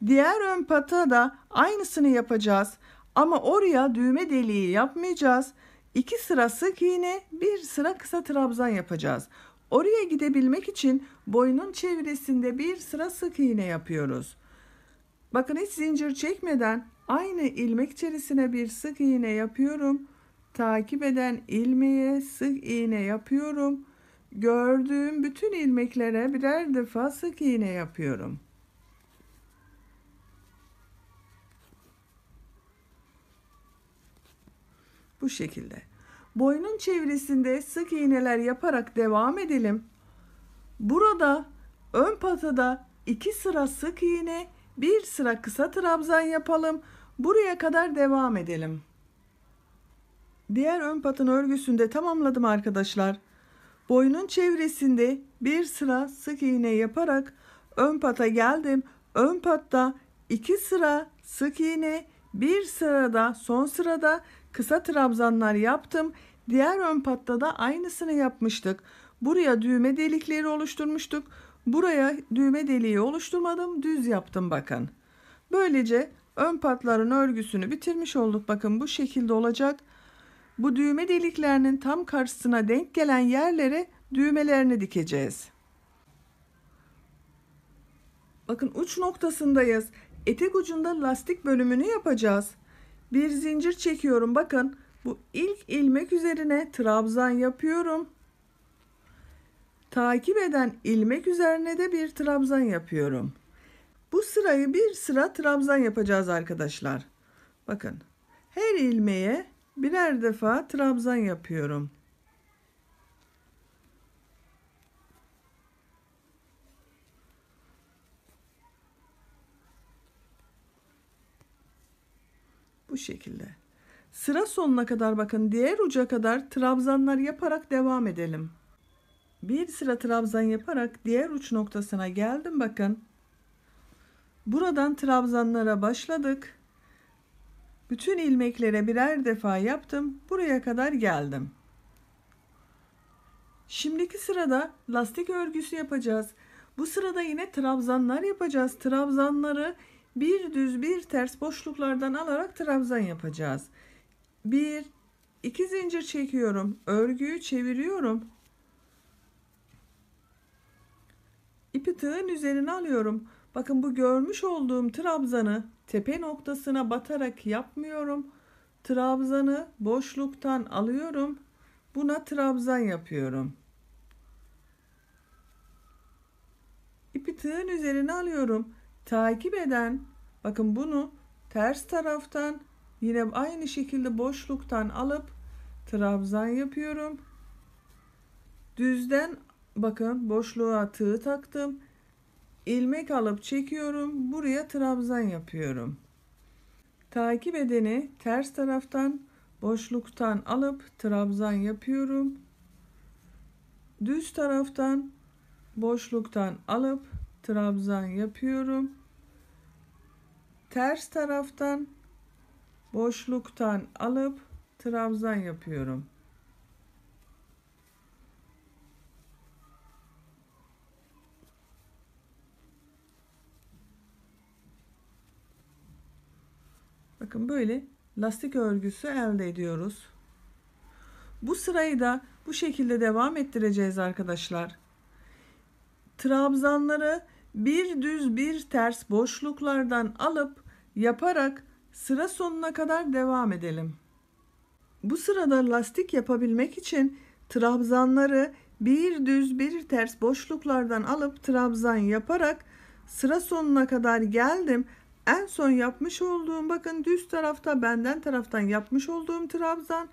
Diğer ön pata da aynısını yapacağız. Ama oraya düğme deliği yapmayacağız. 2 sıra sık iğne, 1 sıra kısa trabzan yapacağız. Oraya gidebilmek için boynun çevresinde 1 sıra sık iğne yapıyoruz. Bakın hiç zincir çekmeden aynı ilmek içerisine bir sık iğne yapıyorum. Takip eden ilmeğe sık iğne yapıyorum. Gördüğüm bütün ilmeklere birer defa sık iğne yapıyorum. Bu şekilde. Boynun çevresinde sık iğneler yaparak devam edelim. Burada ön patada 2 sıra sık iğne, Bir sıra kısa trabzan yapalım. Buraya kadar devam edelim. Diğer ön patın örgüsünde tamamladım arkadaşlar. Boynun çevresinde bir sıra sık iğne yaparak ön pata geldim. Ön patta 2 sıra sık iğne, bir sırada son sırada kısa trabzanlar yaptım. Diğer ön patta da aynısını yapmıştık. Buraya düğme delikleri oluşturmuştuk. Buraya düğme deliği oluşturmadım, düz yaptım bakın. Böylece ön patların örgüsünü bitirmiş olduk. Bakın bu şekilde olacak. Bu düğme deliklerinin tam karşısına denk gelen yerlere düğmelerini dikeceğiz. Bakın uç noktasındayız. Etek ucunda lastik bölümünü yapacağız. Bir zincir çekiyorum. Bakın bu ilk ilmek üzerine trabzan yapıyorum. Takip eden ilmek üzerine de bir trabzan yapıyorum. Bu sırayı bir sıra trabzan yapacağız arkadaşlar. Bakın her ilmeğe birer defa trabzan yapıyorum. Bu şekilde. Sıra sonuna kadar bakın diğer uca kadar trabzanlar yaparak devam edelim. Bir sıra trabzan yaparak diğer uç noktasına geldim bakın. Buradan trabzanlara başladık. Bütün ilmeklere birer defa yaptım. Buraya kadar geldim. Şimdiki sırada lastik örgüsü yapacağız. Bu sırada yine trabzanlar yapacağız. Trabzanları bir düz bir ters boşluklardan alarak trabzan yapacağız. 1 2 zincir çekiyorum. Örgüyü çeviriyorum. İpi tığın üzerine alıyorum. Bakın bu görmüş olduğum trabzanı tepe noktasına batarak yapmıyorum. Trabzanı boşluktan alıyorum. Buna trabzan yapıyorum. İpi tığın üzerine alıyorum. Takip eden, bakın bunu ters taraftan yine aynı şekilde boşluktan alıp trabzan yapıyorum. Düzden bakın boşluğa tığ taktım. İlmek alıp çekiyorum. Buraya trabzan yapıyorum. Takip edeni ters taraftan boşluktan alıp trabzan yapıyorum. Düz taraftan boşluktan alıp trabzan yapıyorum. Ters taraftan boşluktan alıp trabzan yapıyorum. Bakın böyle lastik örgüsü elde ediyoruz. Bu sırayı da bu şekilde devam ettireceğiz arkadaşlar. Trabzanları bir düz bir ters boşluklardan alıp yaparak sıra sonuna kadar devam edelim. Bu sırada lastik yapabilmek için trabzanları bir düz bir ters boşluklardan alıp trabzan yaparak sıra sonuna kadar geldim. En son yapmış olduğum bakın düz tarafta benden taraftan yapmış olduğum trabzan,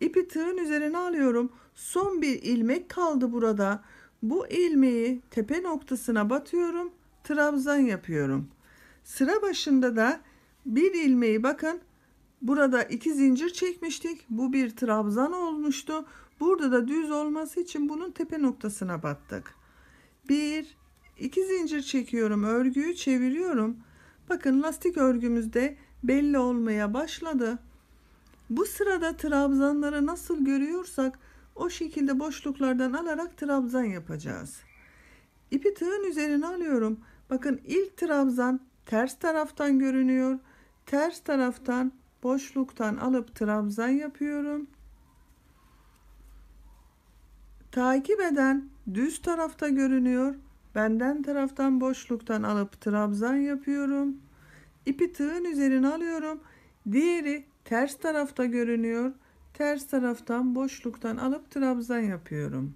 ipi tığın üzerine alıyorum. Son bir ilmek kaldı burada. Bu ilmeği tepe noktasına batıyorum. Trabzan yapıyorum. Sıra başında da bir ilmeği bakın burada 2 zincir çekmiştik. Bu bir trabzan olmuştu. Burada da düz olması için bunun tepe noktasına battık. 1 2 zincir çekiyorum. Örgüyü çeviriyorum. Bakın lastik örgümüzde belli olmaya başladı. Bu sırada trabzanları nasıl görüyorsak o şekilde boşluklardan alarak trabzan yapacağız. İpi tığın üzerine alıyorum. Bakın ilk trabzan ters taraftan görünüyor. Ters taraftan boşluktan alıp trabzan yapıyorum. Takip eden düz tarafta görünüyor. Benden taraftan boşluktan alıp trabzan yapıyorum. İpi tığın üzerine alıyorum. Diğeri ters tarafta görünüyor. Ters taraftan boşluktan alıp trabzan yapıyorum.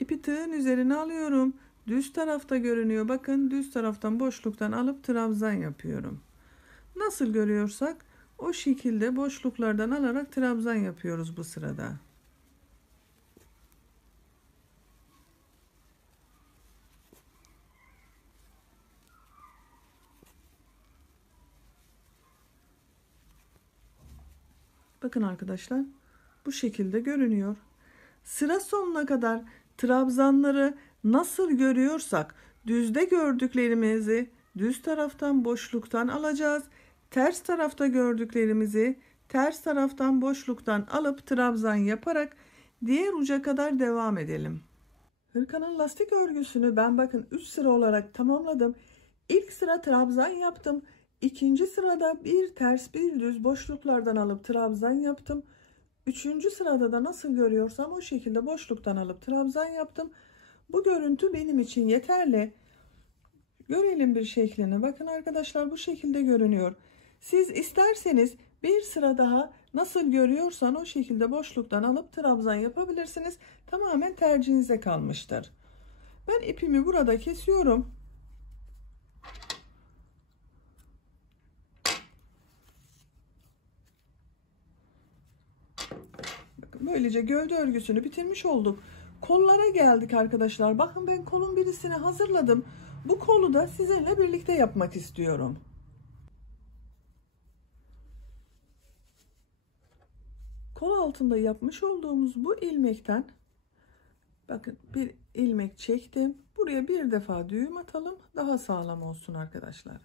İpi tığın üzerine alıyorum. Düz tarafta görünüyor. Bakın düz taraftan boşluktan alıp trabzan yapıyorum. Nasıl görüyorsak o şekilde boşluklardan alarak trabzan yapıyoruz bu sırada. Bakın arkadaşlar, bu şekilde görünüyor. Sıra sonuna kadar trabzanları nasıl görüyorsak düzde gördüklerimizi düz taraftan boşluktan alacağız. Ters tarafta gördüklerimizi ters taraftan boşluktan alıp trabzan yaparak diğer uca kadar devam edelim. Hırkanın lastik örgüsünü ben bakın 3 sıra olarak tamamladım. İlk sıra trabzan yaptım. İkinci sırada bir ters bir düz boşluklardan alıp trabzan yaptım. Üçüncü sırada da nasıl görüyorsam o şekilde boşluktan alıp trabzan yaptım. Bu görüntü benim için yeterli. Görelim bir şeklini. Bakın arkadaşlar, bu şekilde görünüyor. Siz isterseniz bir sıra daha nasıl görüyorsan o şekilde boşluktan alıp trabzan yapabilirsiniz. Tamamen tercihinize kalmıştır. Ben ipimi burada kesiyorum. Bakın, böylece gövde örgüsünü bitirmiş olduk. Kollara geldik arkadaşlar. Bakın, ben kolun birisini hazırladım. Bu kolu da sizinle birlikte yapmak istiyorum. Kol altında yapmış olduğumuz bu ilmekten bakın bir ilmek çektim. Buraya bir defa düğüm atalım. Daha sağlam olsun arkadaşlar.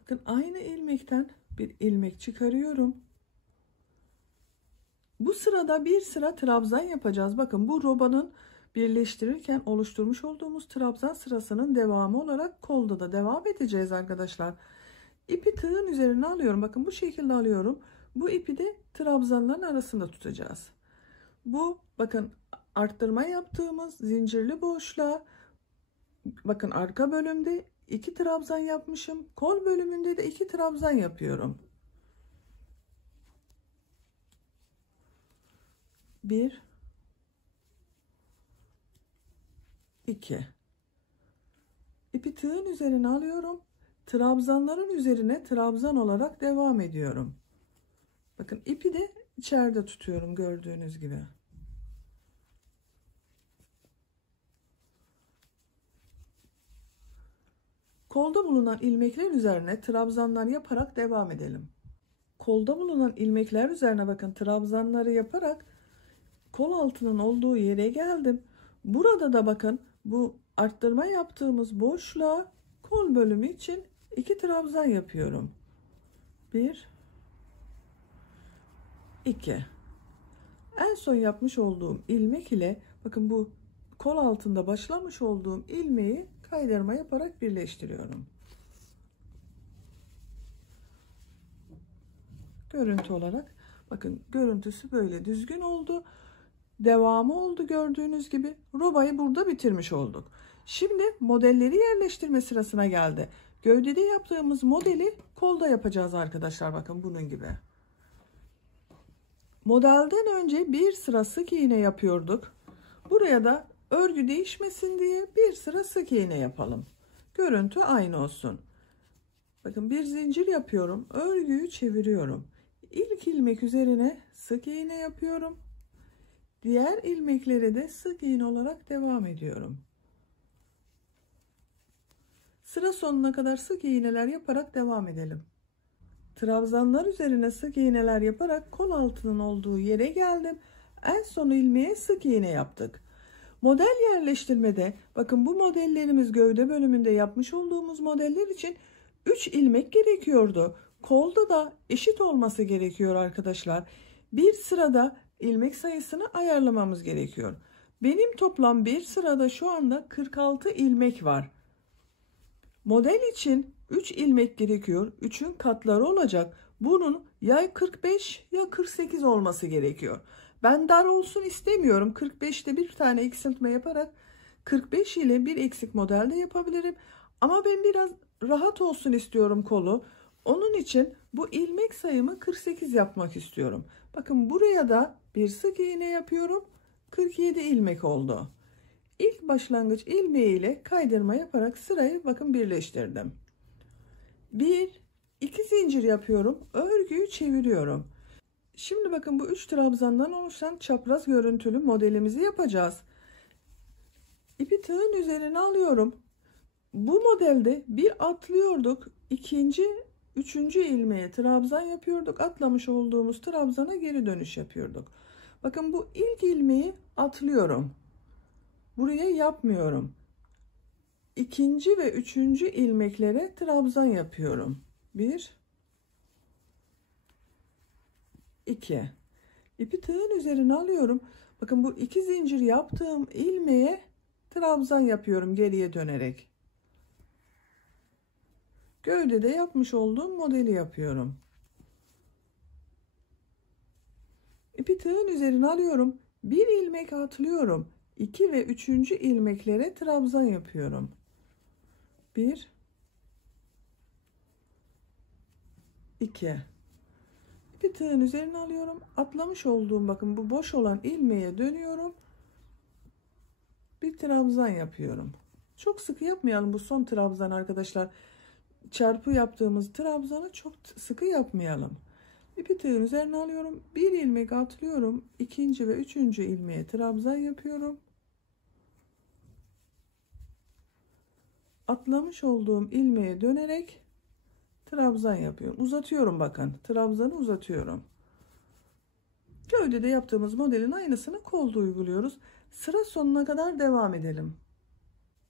Bakın, aynı ilmekten bir ilmek çıkarıyorum. Bu sırada bir sıra trabzan yapacağız. Bakın, bu robanın birleştirirken oluşturmuş olduğumuz trabzan sırasının devamı olarak kolda da devam edeceğiz arkadaşlar. İpi tığın üzerine alıyorum. Bakın, bu şekilde alıyorum. Bu ipi de trabzanların arasında tutacağız. Bu bakın arttırma yaptığımız zincirli boşluğa bakın arka bölümde 2 trabzan yapmışım. Kol bölümünde de 2 trabzan yapıyorum. 1 2. İpi tığın üzerine alıyorum. Trabzanların üzerine trabzan olarak devam ediyorum. Bakın, ipi de içeride tutuyorum gördüğünüz gibi. Kolda bulunan ilmekler üzerine trabzanlar yaparak devam edelim. Kolda bulunan ilmekler üzerine bakın trabzanları yaparak kol altının olduğu yere geldim. Burada da bakın bu arttırma yaptığımız boşluğa kol bölümü için 2 trabzan yapıyorum. 1 2. En son yapmış olduğum ilmek ile bakın bu kol altında başlamış olduğum ilmeği kaydırma yaparak birleştiriyorum. Görüntü olarak bakın, görüntüsü böyle düzgün oldu. Devamı oldu gördüğünüz gibi. Robayı burada bitirmiş olduk. Şimdi modelleri yerleştirme sırasına geldi. Gövdede yaptığımız modeli kolda yapacağız arkadaşlar. Bakın, bunun gibi. Modelden önce bir sıra sık iğne yapıyorduk. Buraya da örgü değişmesin diye bir sıra sık iğne yapalım. Görüntü aynı olsun. Bakın, bir zincir yapıyorum. Örgüyü çeviriyorum. İlk ilmek üzerine sık iğne yapıyorum. Diğer ilmeklere de sık iğne olarak devam ediyorum. Sıra sonuna kadar sık iğneler yaparak devam edelim. Trabzanlar üzerine sık iğneler yaparak kol altının olduğu yere geldim. En son ilmeğe sık iğne yaptık. Model yerleştirmede bakın, bu modellerimiz gövde bölümünde yapmış olduğumuz modeller için 3 ilmek gerekiyordu. Kolda da eşit olması gerekiyor arkadaşlar. Bir sırada ilmek sayısını ayarlamamız gerekiyor. Benim toplam bir sırada şu anda 46 ilmek var. Model için 3 ilmek gerekiyor. 3'ün katları olacak. Bunun ya 45 ya 48 olması gerekiyor. Ben dar olsun istemiyorum. 45'te bir tane eksiltme yaparak 45 ile bir eksik modelde yapabilirim. Ama ben biraz rahat olsun istiyorum kolu. Onun için bu ilmek sayımı 48 yapmak istiyorum. Bakın, buraya da bir sık iğne yapıyorum. 47 ilmek oldu. İlk başlangıç ilmeği ile kaydırma yaparak sırayı bakın birleştirdim. 1 2 zincir yapıyorum. Örgüyü çeviriyorum. Şimdi bakın, bu 3 trabzandan oluşan çapraz görüntülü modelimizi yapacağız. İpi tığın üzerine alıyorum. Bu modelde bir atlıyorduk. İkinci üçüncü ilmeğe trabzan yapıyorduk. Atlamış olduğumuz trabzana geri dönüş yapıyorduk. Bakın bu ilk ilmeği atlıyorum. Buraya yapmıyorum. İkinci ve üçüncü ilmeklere trabzan yapıyorum. 1 2. İpi tığın üzerine alıyorum. Bakın bu 2 zincir yaptığım ilmeğe trabzan yapıyorum geriye dönerek. Gövdede yapmış olduğum modeli yapıyorum. İpi tığın üzerine alıyorum. Bir ilmek atlıyorum. 2 ve 3. ilmeklere trabzan yapıyorum. 1 2. İpi tığın üzerine alıyorum. Atlamış olduğum bakın bu boş olan ilmeğe dönüyorum. Bir trabzan yapıyorum. Çok sıkı yapmayalım bu son trabzan arkadaşlar. Çarpı yaptığımız trabzanı çok sıkı yapmayalım. İpi tığın üzerine alıyorum. Bir ilmek atlıyorum. İkinci ve üçüncü ilmeğe trabzan yapıyorum. Atlamış olduğum ilmeğe dönerek trabzan yapıyorum. Uzatıyorum bakın. Trabzanı uzatıyorum. Gövdede yaptığımız modelin aynısını kolda uyguluyoruz. Sıra sonuna kadar devam edelim.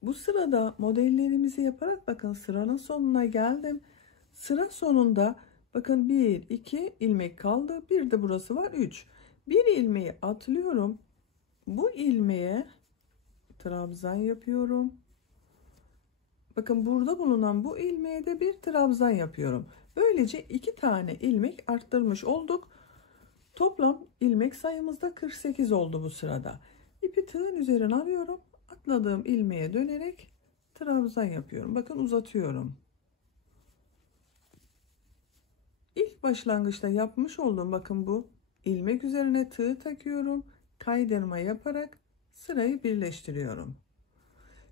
Bu sırada modellerimizi yaparak bakın sıranın sonuna geldim. Sıra sonunda bakın 1 2 ilmek kaldı. Bir de burası var 3. Bir ilmeği atlıyorum. Bu ilmeğe trabzan yapıyorum. Bakın burada bulunan bu ilmeğe de bir trabzan yapıyorum. Böylece 2 tane ilmek arttırmış olduk. Toplam ilmek sayımızda 48 oldu bu sırada. İpi tığın üzerine alıyorum. Atladığım ilmeğe dönerek trabzan yapıyorum. Bakın uzatıyorum. İlk başlangıçta yapmış olduğum bakın bu ilmek üzerine tığ takıyorum. Kaydırma yaparak sırayı birleştiriyorum.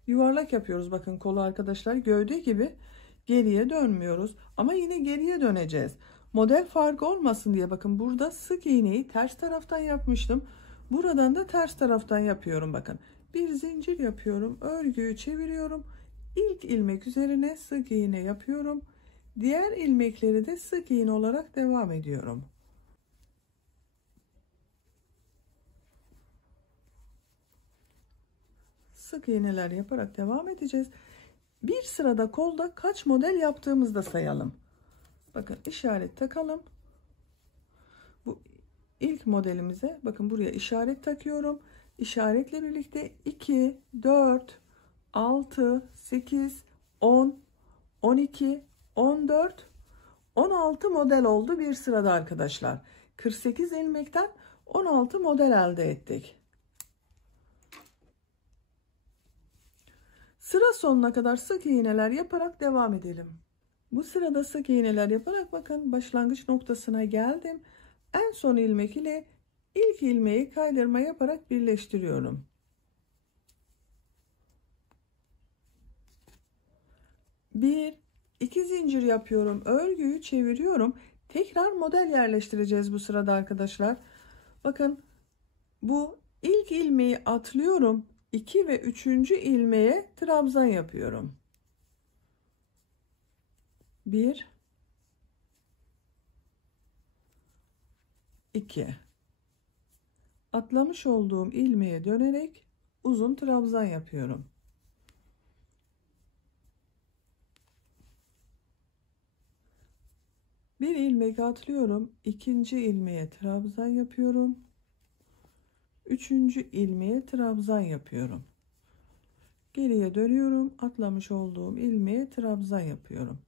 Yuvarlak yapıyoruz bakın kolu arkadaşlar. Gövde gibi geriye dönmüyoruz. Ama yine geriye döneceğiz. Model farkı olmasın diye bakın burada sık iğneyi ters taraftan yapmıştım. Buradan da ters taraftan yapıyorum bakın. Bir zincir yapıyorum. Örgüyü çeviriyorum. İlk ilmek üzerine sık iğne yapıyorum. Diğer ilmekleri de sık iğne olarak devam ediyorum. Sık iğneler yaparak devam edeceğiz. Bir sırada kolda kaç model yaptığımızı da sayalım. Bakın işaret takalım. Bu ilk modelimize bakın buraya işaret takıyorum. İşaretle birlikte 2, 4, 6, 8, 10, 12, 14, 16 model oldu bir sırada arkadaşlar. 48 ilmekten 16 model elde ettik. Sıra sonuna kadar sık iğneler yaparak devam edelim. Bu sırada sık iğneler yaparak bakın başlangıç noktasına geldim. En son ilmek ile ilk ilmeği kaydırma yaparak birleştiriyorum. Bir, iki zincir yapıyorum. Örgüyü çeviriyorum. Tekrar model yerleştireceğiz bu sırada arkadaşlar. Bakın bu ilk ilmeği atlıyorum. 2 ve 3. ilmeğe trabzan yapıyorum. 1 2 atlamış olduğum ilmeğe dönerek uzun trabzan yapıyorum. Bir ilmek atlıyorum. İkinci ilmeğe trabzan yapıyorum. Üçüncü ilmeğe trabzan yapıyorum. Geriye dönüyorum. Atlamış olduğum ilmeğe trabzan yapıyorum.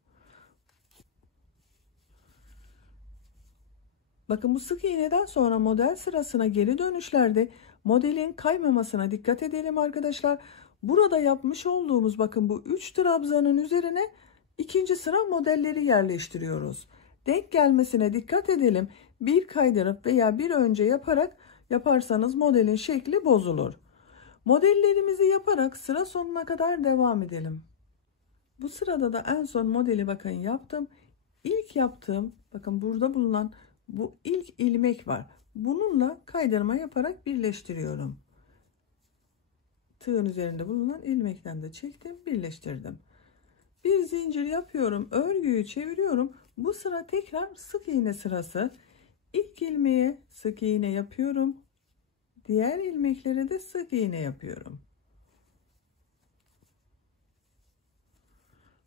Bakın bu sık iğneden sonra model sırasına geri dönüşlerde modelin kaymamasına dikkat edelim arkadaşlar. Burada yapmış olduğumuz bakın bu 3 trabzanın üzerine ikinci sıra modelleri yerleştiriyoruz. Denk gelmesine dikkat edelim. Bir kaydırıp veya bir önce yaparsanız modelin şekli bozulur. Modellerimizi yaparak sıra sonuna kadar devam edelim. Bu sırada da en son modeli bakın yaptım. İlk yaptığım bakın burada bulunan bu ilk ilmek var. Bununla kaydırma yaparak birleştiriyorum. Tığın üzerinde bulunan ilmekten de çektim, birleştirdim. Bir zincir yapıyorum, örgüyü çeviriyorum. Bu sıra tekrar sık iğne sırası. İlk ilmeğe sık iğne yapıyorum. Diğer ilmeklere de sık iğne yapıyorum.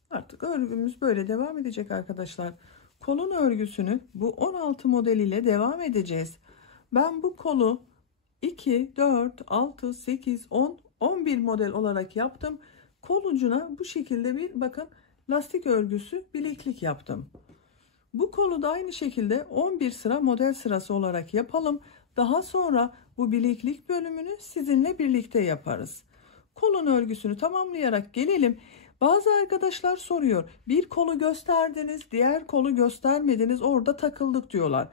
Artık örgümüz böyle devam edecek arkadaşlar. Kolun örgüsünü bu 16 model ile devam edeceğiz. Ben bu kolu 2, 4, 6, 8, 10, 11 model olarak yaptım. Kol ucuna bu şekilde bir bakın lastik örgüsü bileklik yaptım. Bu kolu da aynı şekilde 11 sıra model sırası olarak yapalım. Daha sonra bu bileklik bölümünü sizinle birlikte yaparız. Kolun örgüsünü tamamlayarak gelelim. Bazı arkadaşlar soruyor. Bir kolu gösterdiniz, diğer kolu göstermediniz, orada takıldık diyorlar.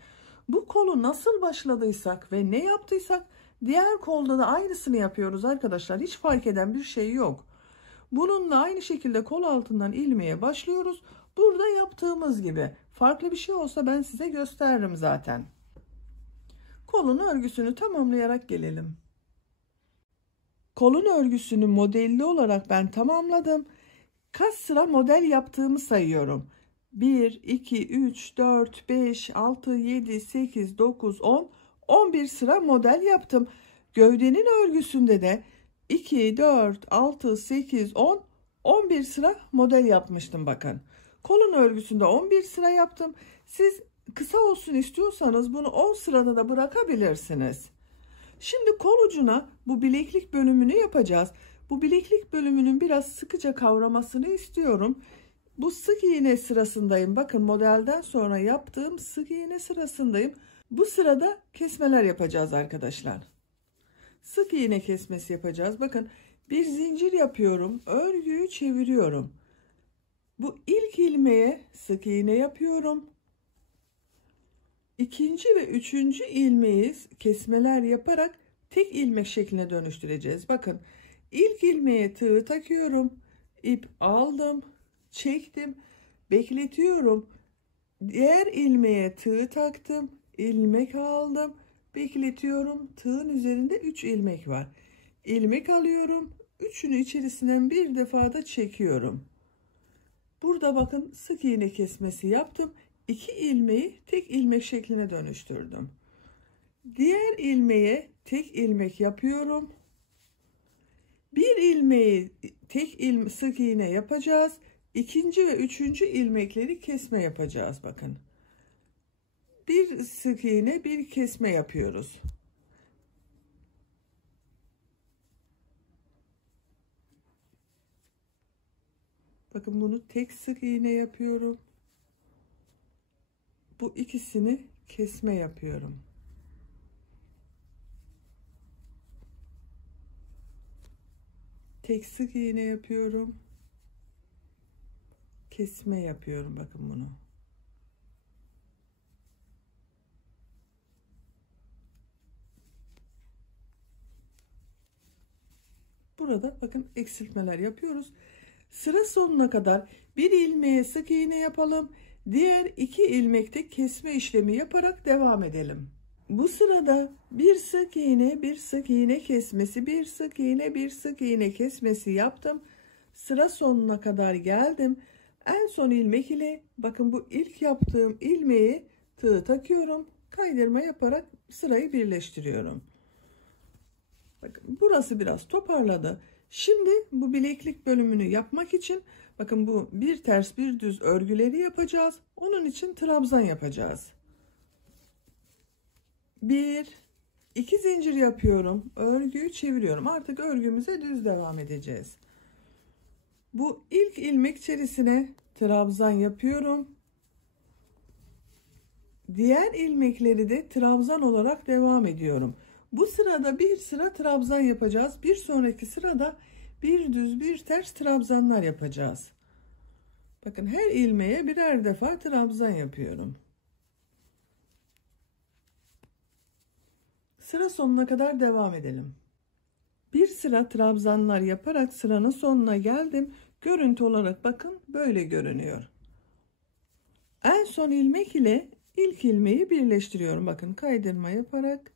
Bu kolu nasıl başladıysak ve ne yaptıysak diğer kolda da aynısını yapıyoruz arkadaşlar. Hiç fark eden bir şey yok. Bununla aynı şekilde kol altından ilmeğe başlıyoruz. Burada yaptığımız gibi. Farklı bir şey olsa ben size gösteririm zaten. Kolun örgüsünü tamamlayarak gelelim. Kolun örgüsünü modelli olarak ben tamamladım. Kaç sıra model yaptığımı sayıyorum. 1, 2, 3, 4, 5, 6, 7, 8, 9, 10, 11 sıra model yaptım. Gövdenin örgüsünde de 2, 4, 6, 8, 10, 11 sıra model yapmıştım bakın. Kolun örgüsünde 11 sıra yaptım. Siz kısa olsun istiyorsanız bunu 10 sırada da bırakabilirsiniz. Şimdi kol ucuna bu bileklik bölümünü yapacağız. Bu bileklik bölümünün biraz sıkıca kavramasını istiyorum. Bu sık iğne sırasındayım. Bakın modelden sonra yaptığım sık iğne sırasındayım. Bu sırada kesmeler yapacağız arkadaşlar. Sık iğne kesmesi yapacağız. Bakın bir zincir yapıyorum. Örgüyü çeviriyorum. Bu ilk ilmeğe sık iğne yapıyorum. İkinci ve üçüncü ilmeği kesmeler yaparak tek ilmek şekline dönüştüreceğiz. Bakın ilk ilmeğe tığ takıyorum. İp aldım. Çektim. Bekletiyorum. Diğer ilmeğe tığ taktım. İlmek aldım. Bekletiyorum. Tığın üzerinde 3 ilmek var. İlmek alıyorum. Üçünü içerisinden bir defa da çekiyorum. Burada bakın sık iğne kesmesi yaptım. 2 ilmeği tek ilmek şekline dönüştürdüm. Diğer ilmeğe tek ilmek yapıyorum. Bir ilmeği sık iğne yapacağız. İkinci ve üçüncü ilmekleri kesme yapacağız bakın. Bir sık iğne bir kesme yapıyoruz. Bakın bunu tek sık iğne yapıyorum. Bu ikisini kesme yapıyorum. Tek sık iğne yapıyorum. Kesme yapıyorum bakın bunu. Burada bakın eksiltmeler yapıyoruz. Sıra sonuna kadar bir ilmeğe sık iğne yapalım. Diğer 2 ilmekte kesme işlemi yaparak devam edelim. Bu sırada bir sık iğne, bir sık iğne kesmesi, bir sık iğne, bir sık iğne kesmesi yaptım. Sıra sonuna kadar geldim. En son ilmek ile bakın bu ilk yaptığım ilmeği tığ takıyorum. Kaydırma yaparak sırayı birleştiriyorum. Bakın burası biraz toparladı. Şimdi bu bileklik bölümünü yapmak için bakın bu bir ters bir düz örgüleri yapacağız. Onun için trabzan yapacağız. 1 2 zincir yapıyorum. Örgüyü çeviriyorum. Artık örgümüze düz devam edeceğiz. Bu ilk ilmek içerisine trabzan yapıyorum. Diğer ilmekleri de trabzan olarak devam ediyorum. Bu sırada bir sıra trabzan yapacağız. Bir sonraki sırada bir düz bir ters trabzanlar yapacağız. Bakın her ilmeğe birer defa trabzan yapıyorum. Sıra sonuna kadar devam edelim. Bir sıra trabzanlar yaparak sıranın sonuna geldim. Görüntü olarak bakın böyle görünüyor. En son ilmek ile ilk ilmeği birleştiriyorum. Bakın kaydırma yaparak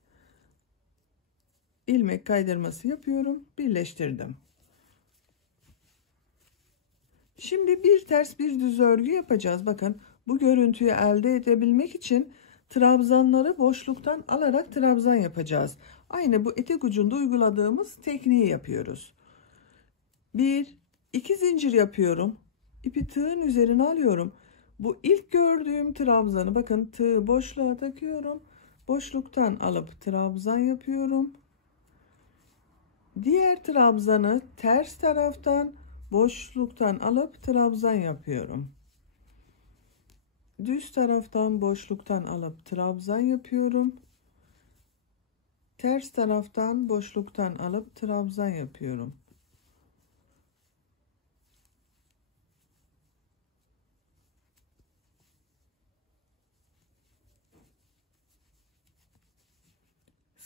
ilmek kaydırması yapıyorum. Birleştirdim. Şimdi bir ters bir düz örgü yapacağız. Bakın bu görüntüyü elde edebilmek için trabzanları boşluktan alarak trabzan yapacağız. Aynı bu etek ucunda uyguladığımız tekniği yapıyoruz. 1 2 zincir yapıyorum. İpi tığın üzerine alıyorum. Bu ilk gördüğüm trabzanı bakın tığı boşluğa takıyorum. Boşluktan alıp trabzan yapıyorum. Diğer trabzanı ters taraftan boşluktan alıp trabzan yapıyorum. Düz taraftan boşluktan alıp trabzan yapıyorum. Ters taraftan boşluktan alıp trabzan yapıyorum.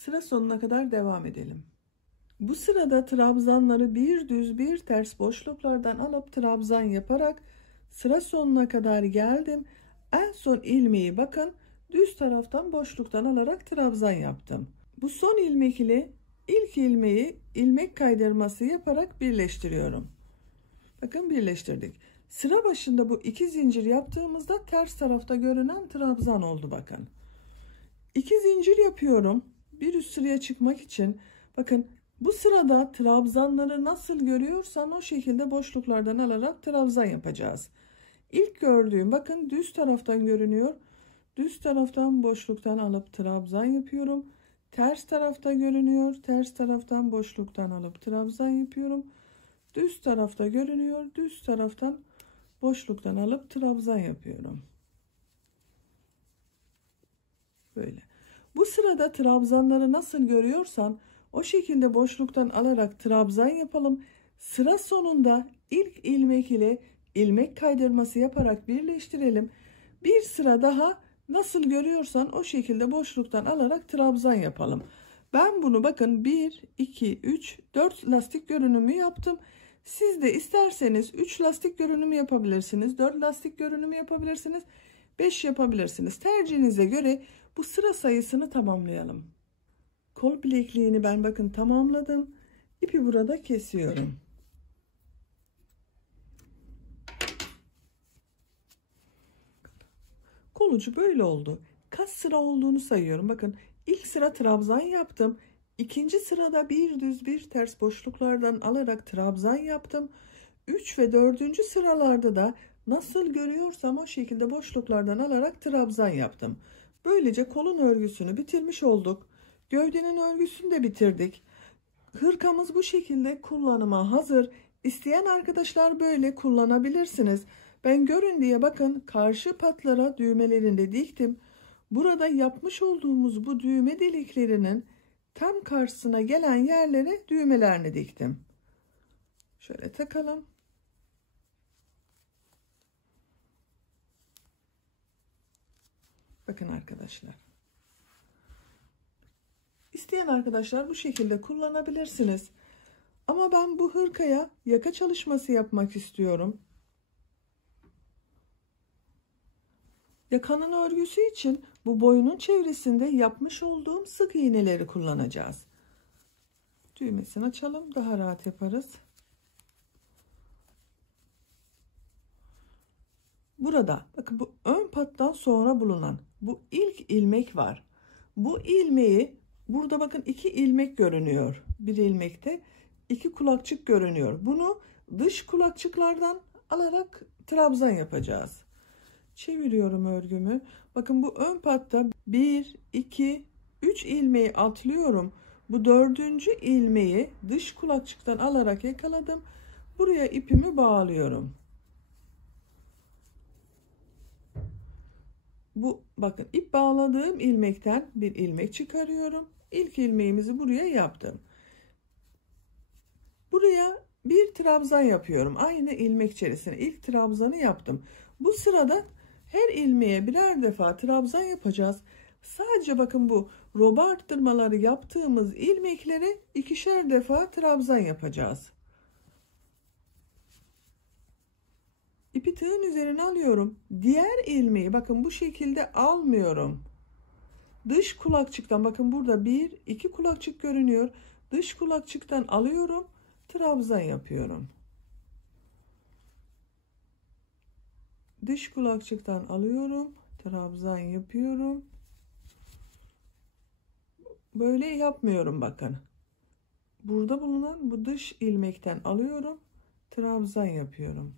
Sıra sonuna kadar devam edelim. Bu sırada trabzanları bir düz bir ters boşluklardan alıp trabzan yaparak sıra sonuna kadar geldim. En son ilmeği bakın düz taraftan boşluktan alarak trabzan yaptım. Bu son ilmek ile ilk ilmeği ilmek kaydırması yaparak birleştiriyorum. Bakın birleştirdik. Sıra başında bu 2 zincir yaptığımızda ters tarafta görünen trabzan oldu bakın. 2 zincir yapıyorum. Bir üst sıraya çıkmak için bakın bu sırada trabzanları nasıl görüyorsan o şekilde boşluklardan alarak trabzan yapacağız. İlk gördüğüm bakın düz taraftan görünüyor. Düz taraftan boşluktan alıp trabzan yapıyorum. Ters tarafta görünüyor. Ters taraftan boşluktan alıp trabzan yapıyorum. Düz tarafta görünüyor. Düz taraftan boşluktan alıp trabzan yapıyorum. Böyle. Bu sırada trabzanları nasıl görüyorsan o şekilde boşluktan alarak trabzan yapalım. Sıra sonunda ilk ilmek ile ilmek kaydırması yaparak birleştirelim. Bir sıra daha nasıl görüyorsan o şekilde boşluktan alarak trabzan yapalım. Ben bunu bakın 1, 2, 3, 4 lastik görünümü yaptım. Siz de isterseniz 3 lastik görünümü yapabilirsiniz. 4 lastik görünümü yapabilirsiniz. 5 yapabilirsiniz. Tercihinize göre bu sıra sayısını tamamlayalım. Kol bilekliğini ben bakın tamamladım. İpi burada kesiyorum. Kol ucu böyle oldu. Kaç sıra olduğunu sayıyorum. Bakın ilk sıra trabzan yaptım. İkinci sırada bir düz bir ters boşluklardan alarak trabzan yaptım. 3 ve 4. sıralarda da nasıl görüyorsam o şekilde boşluklardan alarak trabzan yaptım. Böylece kolun örgüsünü bitirmiş olduk. Gövdenin örgüsünü de bitirdik. Hırkamız bu şekilde kullanıma hazır. İsteyen arkadaşlar böyle kullanabilirsiniz. Ben görün diye bakın karşı patlara düğmelerini de diktim. Burada yapmış olduğumuz bu düğme deliklerinin tam karşısına gelen yerlere düğmelerini diktim. Şöyle takalım. Bakın arkadaşlar. İsteyen arkadaşlar bu şekilde kullanabilirsiniz. Ama ben bu hırkaya yaka çalışması yapmak istiyorum. Yakanın örgüsü için bu boyunun çevresinde yapmış olduğum sık iğneleri kullanacağız. Düğmesini açalım, daha rahat yaparız. Burada bakın bu ön pattan sonra bulunan bu ilk ilmek var. Bu ilmeği burada bakın 2 ilmek görünüyor. Bir ilmekte 2 kulakçık görünüyor. Bunu dış kulakçıklardan alarak trabzan yapacağız. Çeviriyorum örgümü. Bakın bu ön patta 1, 2, 3 ilmeği atlıyorum. Bu 4. ilmeği dış kulakçıktan alarak yakaladım. Buraya ipimi bağlıyorum. Bu bakın ip bağladığım ilmekten bir ilmek çıkarıyorum. İlk ilmeğimizi buraya yaptım. Buraya bir trabzan yapıyorum. Aynı ilmek içerisine ilk trabzanı yaptım. Bu sırada her ilmeğe birer defa trabzan yapacağız. Sadece bakın bu roba arttırmaları yaptığımız ilmeklere 2'şer defa trabzan yapacağız. İpi tığın üzerine alıyorum. Diğer ilmeği bakın bu şekilde almıyorum. Dış kulakçıktan bakın burada 1, 2 kulakçık görünüyor. Dış kulakçıktan alıyorum. Trabzan yapıyorum. Dış kulakçıktan alıyorum. Trabzan yapıyorum. Böyle yapmıyorum bakın. Burada bulunan bu dış ilmekten alıyorum. Trabzan yapıyorum.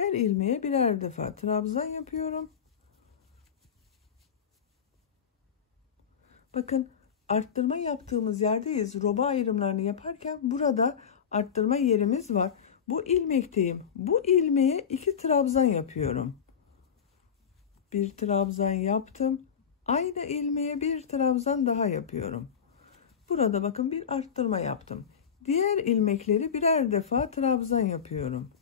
Her ilmeğe birer defa trabzan yapıyorum. Bakın arttırma yaptığımız yerdeyiz. Roba ayrımlarını yaparken burada arttırma yerimiz var. Bu ilmekteyim. Bu ilmeğe 2 trabzan yapıyorum. Bir trabzan yaptım. Aynı ilmeğe bir trabzan daha yapıyorum. Burada bakın bir arttırma yaptım. Diğer ilmekleri birer defa trabzan yapıyorum.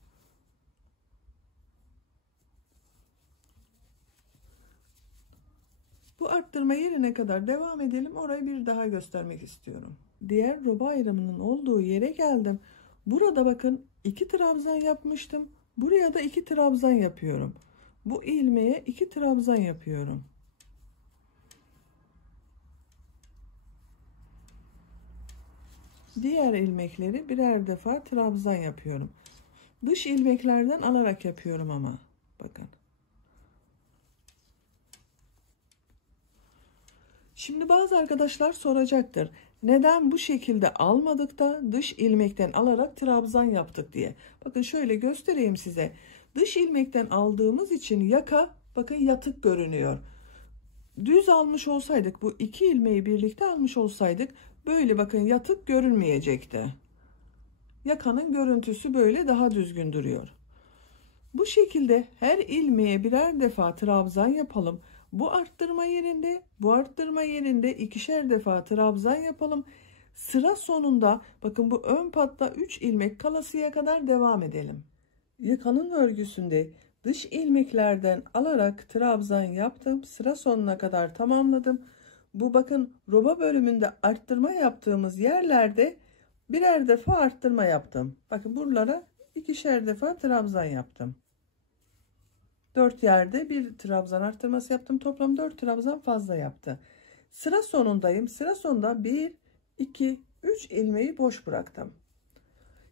Bu arttırma yerine kadar devam edelim. Orayı bir daha göstermek istiyorum. Diğer roba ayrımının olduğu yere geldim. Burada bakın 2 trabzan yapmıştım. Buraya da 2 trabzan yapıyorum. Bu ilmeğe 2 trabzan yapıyorum. Diğer ilmekleri birer defa trabzan yapıyorum. Dış ilmeklerden alarak yapıyorum ama. Bakın. Şimdi bazı arkadaşlar soracaktır. Neden bu şekilde almadık da dış ilmekten alarak trabzan yaptık diye. Bakın şöyle göstereyim size. Dış ilmekten aldığımız için yaka bakın yatık görünüyor. Düz almış olsaydık, bu iki ilmeği birlikte almış olsaydık böyle bakın yatık görünmeyecekti. Yakanın görüntüsü böyle daha düzgün duruyor. Bu şekilde her ilmeğe birer defa trabzan yapalım. Bu arttırma yerinde, bu arttırma yerinde ikişer defa trabzan yapalım. Sıra sonunda bakın bu ön patta 3 ilmek kalasıya kadar devam edelim. Yakanın örgüsünde dış ilmeklerden alarak trabzan yaptım. Sıra sonuna kadar tamamladım. Bu bakın roba bölümünde arttırma yaptığımız yerlerde birer defa arttırma yaptım. Bakın buralara ikişer defa trabzan yaptım. 4 yerde bir trabzan arttırması yaptım. Toplam 4 trabzan fazla yaptı. Sıra sonundayım. Sıra sonunda 1, 2, 3 ilmeği boş bıraktım.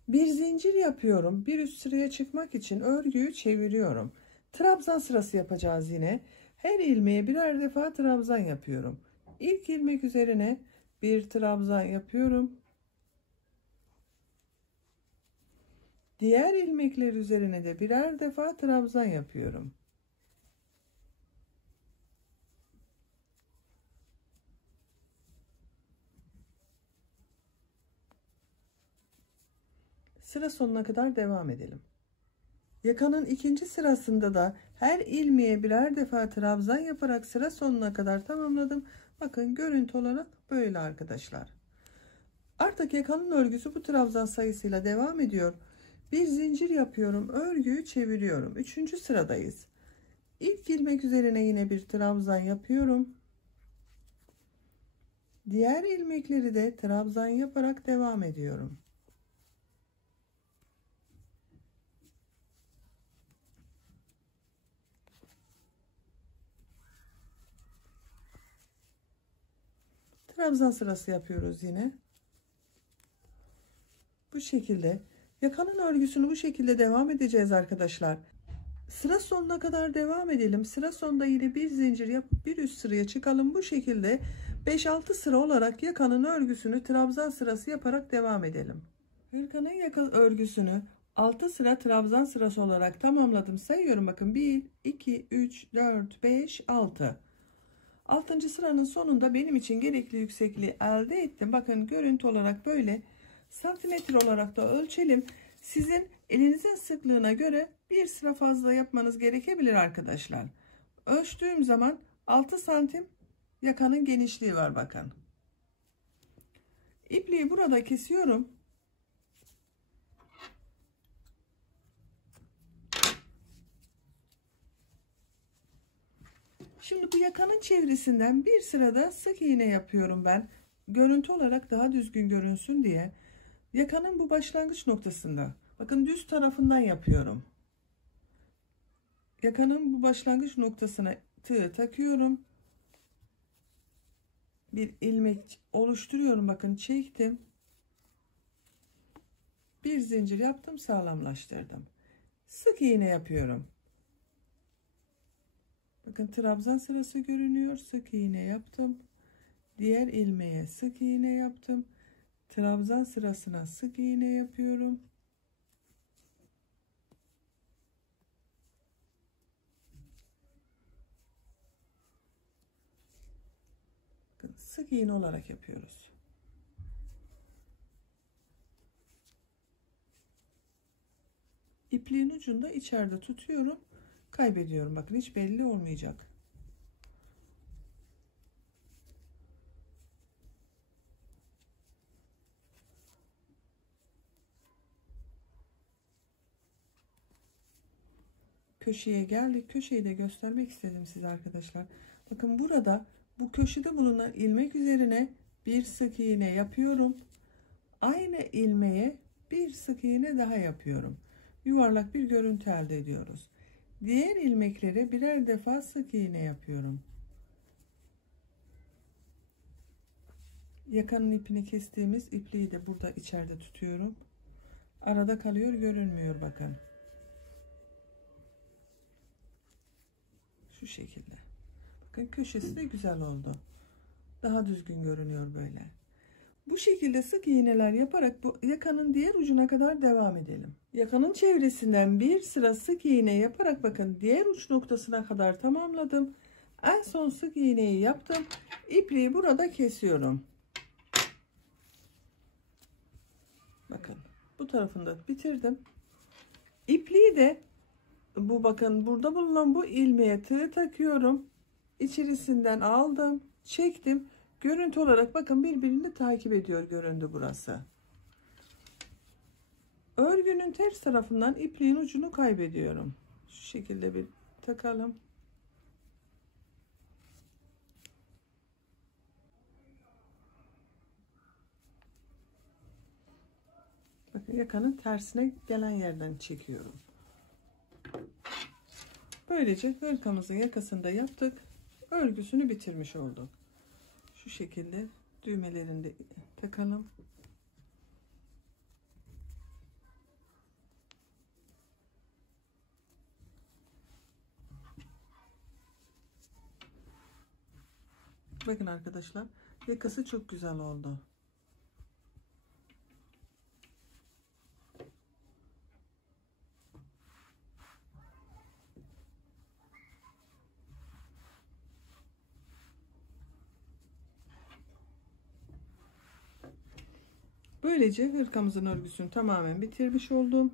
Bir zincir yapıyorum. Bir üst sıraya çıkmak için örgüyü çeviriyorum. Trabzan sırası yapacağız yine. Her ilmeğe birer defa trabzan yapıyorum. İlk ilmek üzerine bir trabzan yapıyorum. Diğer ilmekler üzerine de birer defa trabzan yapıyorum. Sıra sonuna kadar devam edelim. Yakanın ikinci sırasında da her ilmeğe birer defa trabzan yaparak sıra sonuna kadar tamamladım. Bakın görüntü olarak böyle arkadaşlar. Artık yakanın örgüsü bu trabzan sayısıyla devam ediyor. Bir zincir yapıyorum, örgüyü çeviriyorum. Üçüncü sıradayız. İlk ilmek üzerine yine bir trabzan yapıyorum. Diğer ilmekleri de trabzan yaparak devam ediyorum. Trabzan sırası yapıyoruz yine. Bu şekilde yakanın örgüsünü bu şekilde devam edeceğiz arkadaşlar. Sıra sonuna kadar devam edelim. Sıra sonunda yine bir zincir yapıp bir üst sıraya çıkalım. Bu şekilde 5-6 sıra olarak yakanın örgüsünü trabzan sırası yaparak devam edelim. Hırkanın yaka örgüsünü 6 sıra trabzan sırası olarak tamamladım. Sayıyorum bakın 1, 2, 3, 4, 5, 6. 6. sıranın sonunda benim için gerekli yüksekliği elde ettim. Bakın görüntü olarak böyle santimetre olarak da ölçelim. Sizin elinizin sıklığına göre bir sıra fazla yapmanız gerekebilir arkadaşlar. Ölçtüğüm zaman 6 santim yakanın genişliği var bakın. İpliği burada kesiyorum. Şimdi bu yakanın çevresinden bir sırada sık iğne yapıyorum ben. Görüntü olarak daha düzgün görünsün diye. Yakanın bu başlangıç noktasında Bakın düz tarafından yapıyorum. Yakanın bu başlangıç noktasına tığ takıyorum. Bir ilmek oluşturuyorum. Bakın çektim. Bir zincir yaptım, sağlamlaştırdım. Sık iğne yapıyorum. Bakın trabzan sırası görünüyor. Sık iğne yaptım. Diğer ilmeğe sık iğne yaptım. Trabzan sırasına sık iğne yapıyorum. Bakın sık iğne olarak yapıyoruz. İpliğin ucunda içeride tutuyorum. Kaybediyorum. Bakın hiç belli olmayacak. Köşeye geldik. Köşeyi de göstermek istedim size arkadaşlar. Bakın burada bu köşede bulunan ilmek üzerine bir sık iğne yapıyorum. Aynı ilmeğe bir sık iğne daha yapıyorum. Yuvarlak bir görüntü elde ediyoruz. Diğer ilmeklere birer defa sık iğne yapıyorum. Yakanın ipini kestiğimiz ipliği de burada içeride tutuyorum. Arada kalıyor, görünmüyor bakın. Şu şekilde. Bakın köşesi de güzel oldu. Daha düzgün görünüyor böyle. Bu şekilde sık iğneler yaparak bu yakanın diğer ucuna kadar devam edelim. Yakanın çevresinden bir sıra sık iğne yaparak bakın diğer uç noktasına kadar tamamladım. En son sık iğneyi yaptım. İpliği burada kesiyorum. Bakın bu tarafını da bitirdim. İpliği de bu bakın burada bulunan bu ilmeğe tığ takıyorum. İçerisinden aldım, çektim. Görüntü olarak bakın birbirini takip ediyor göründü burası. Örgünün ters tarafından ipliğin ucunu kaybediyorum. Şu şekilde bir takalım. Bakın yakanın tersine gelen yerden çekiyorum. Böylece hırkamızın yakasında yaptık. Örgüsünü bitirmiş olduk. Şu şekilde düğmelerini de takalım. Bakın arkadaşlar yakası çok güzel oldu. Böylece hırkamızın örgüsünü tamamen bitirmiş oldum.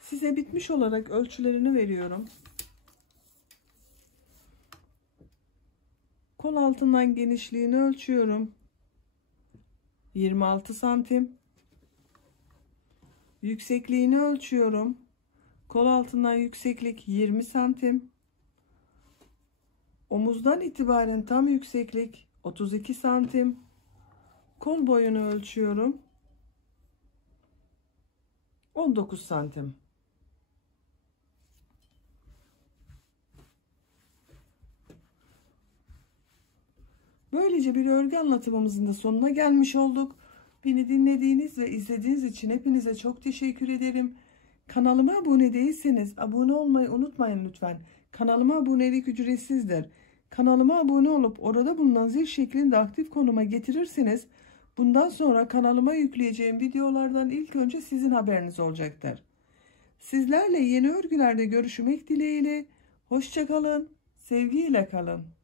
Size bitmiş olarak ölçülerini veriyorum. Kol altından genişliğini ölçüyorum. 26 santim. Yüksekliğini ölçüyorum. Kol altından yükseklik 20 santim. Omuzdan itibaren tam yükseklik 32 santim. Kol boyunu ölçüyorum. 19 santim. Böylece bir örgü anlatımımızın da sonuna gelmiş olduk. Beni dinlediğiniz ve izlediğiniz için hepinize çok teşekkür ederim. Kanalıma abone değilseniz abone olmayı unutmayın lütfen. Kanalıma abonelik ücretsizdir. Kanalıma abone olup orada bulunan zil şeklinde aktif konuma getirirseniz bundan sonra kanalıma yükleyeceğim videolardan ilk önce sizin haberiniz olacaktır. Sizlerle yeni örgülerde görüşmek dileğiyle. Hoşça kalın, sevgiyle kalın.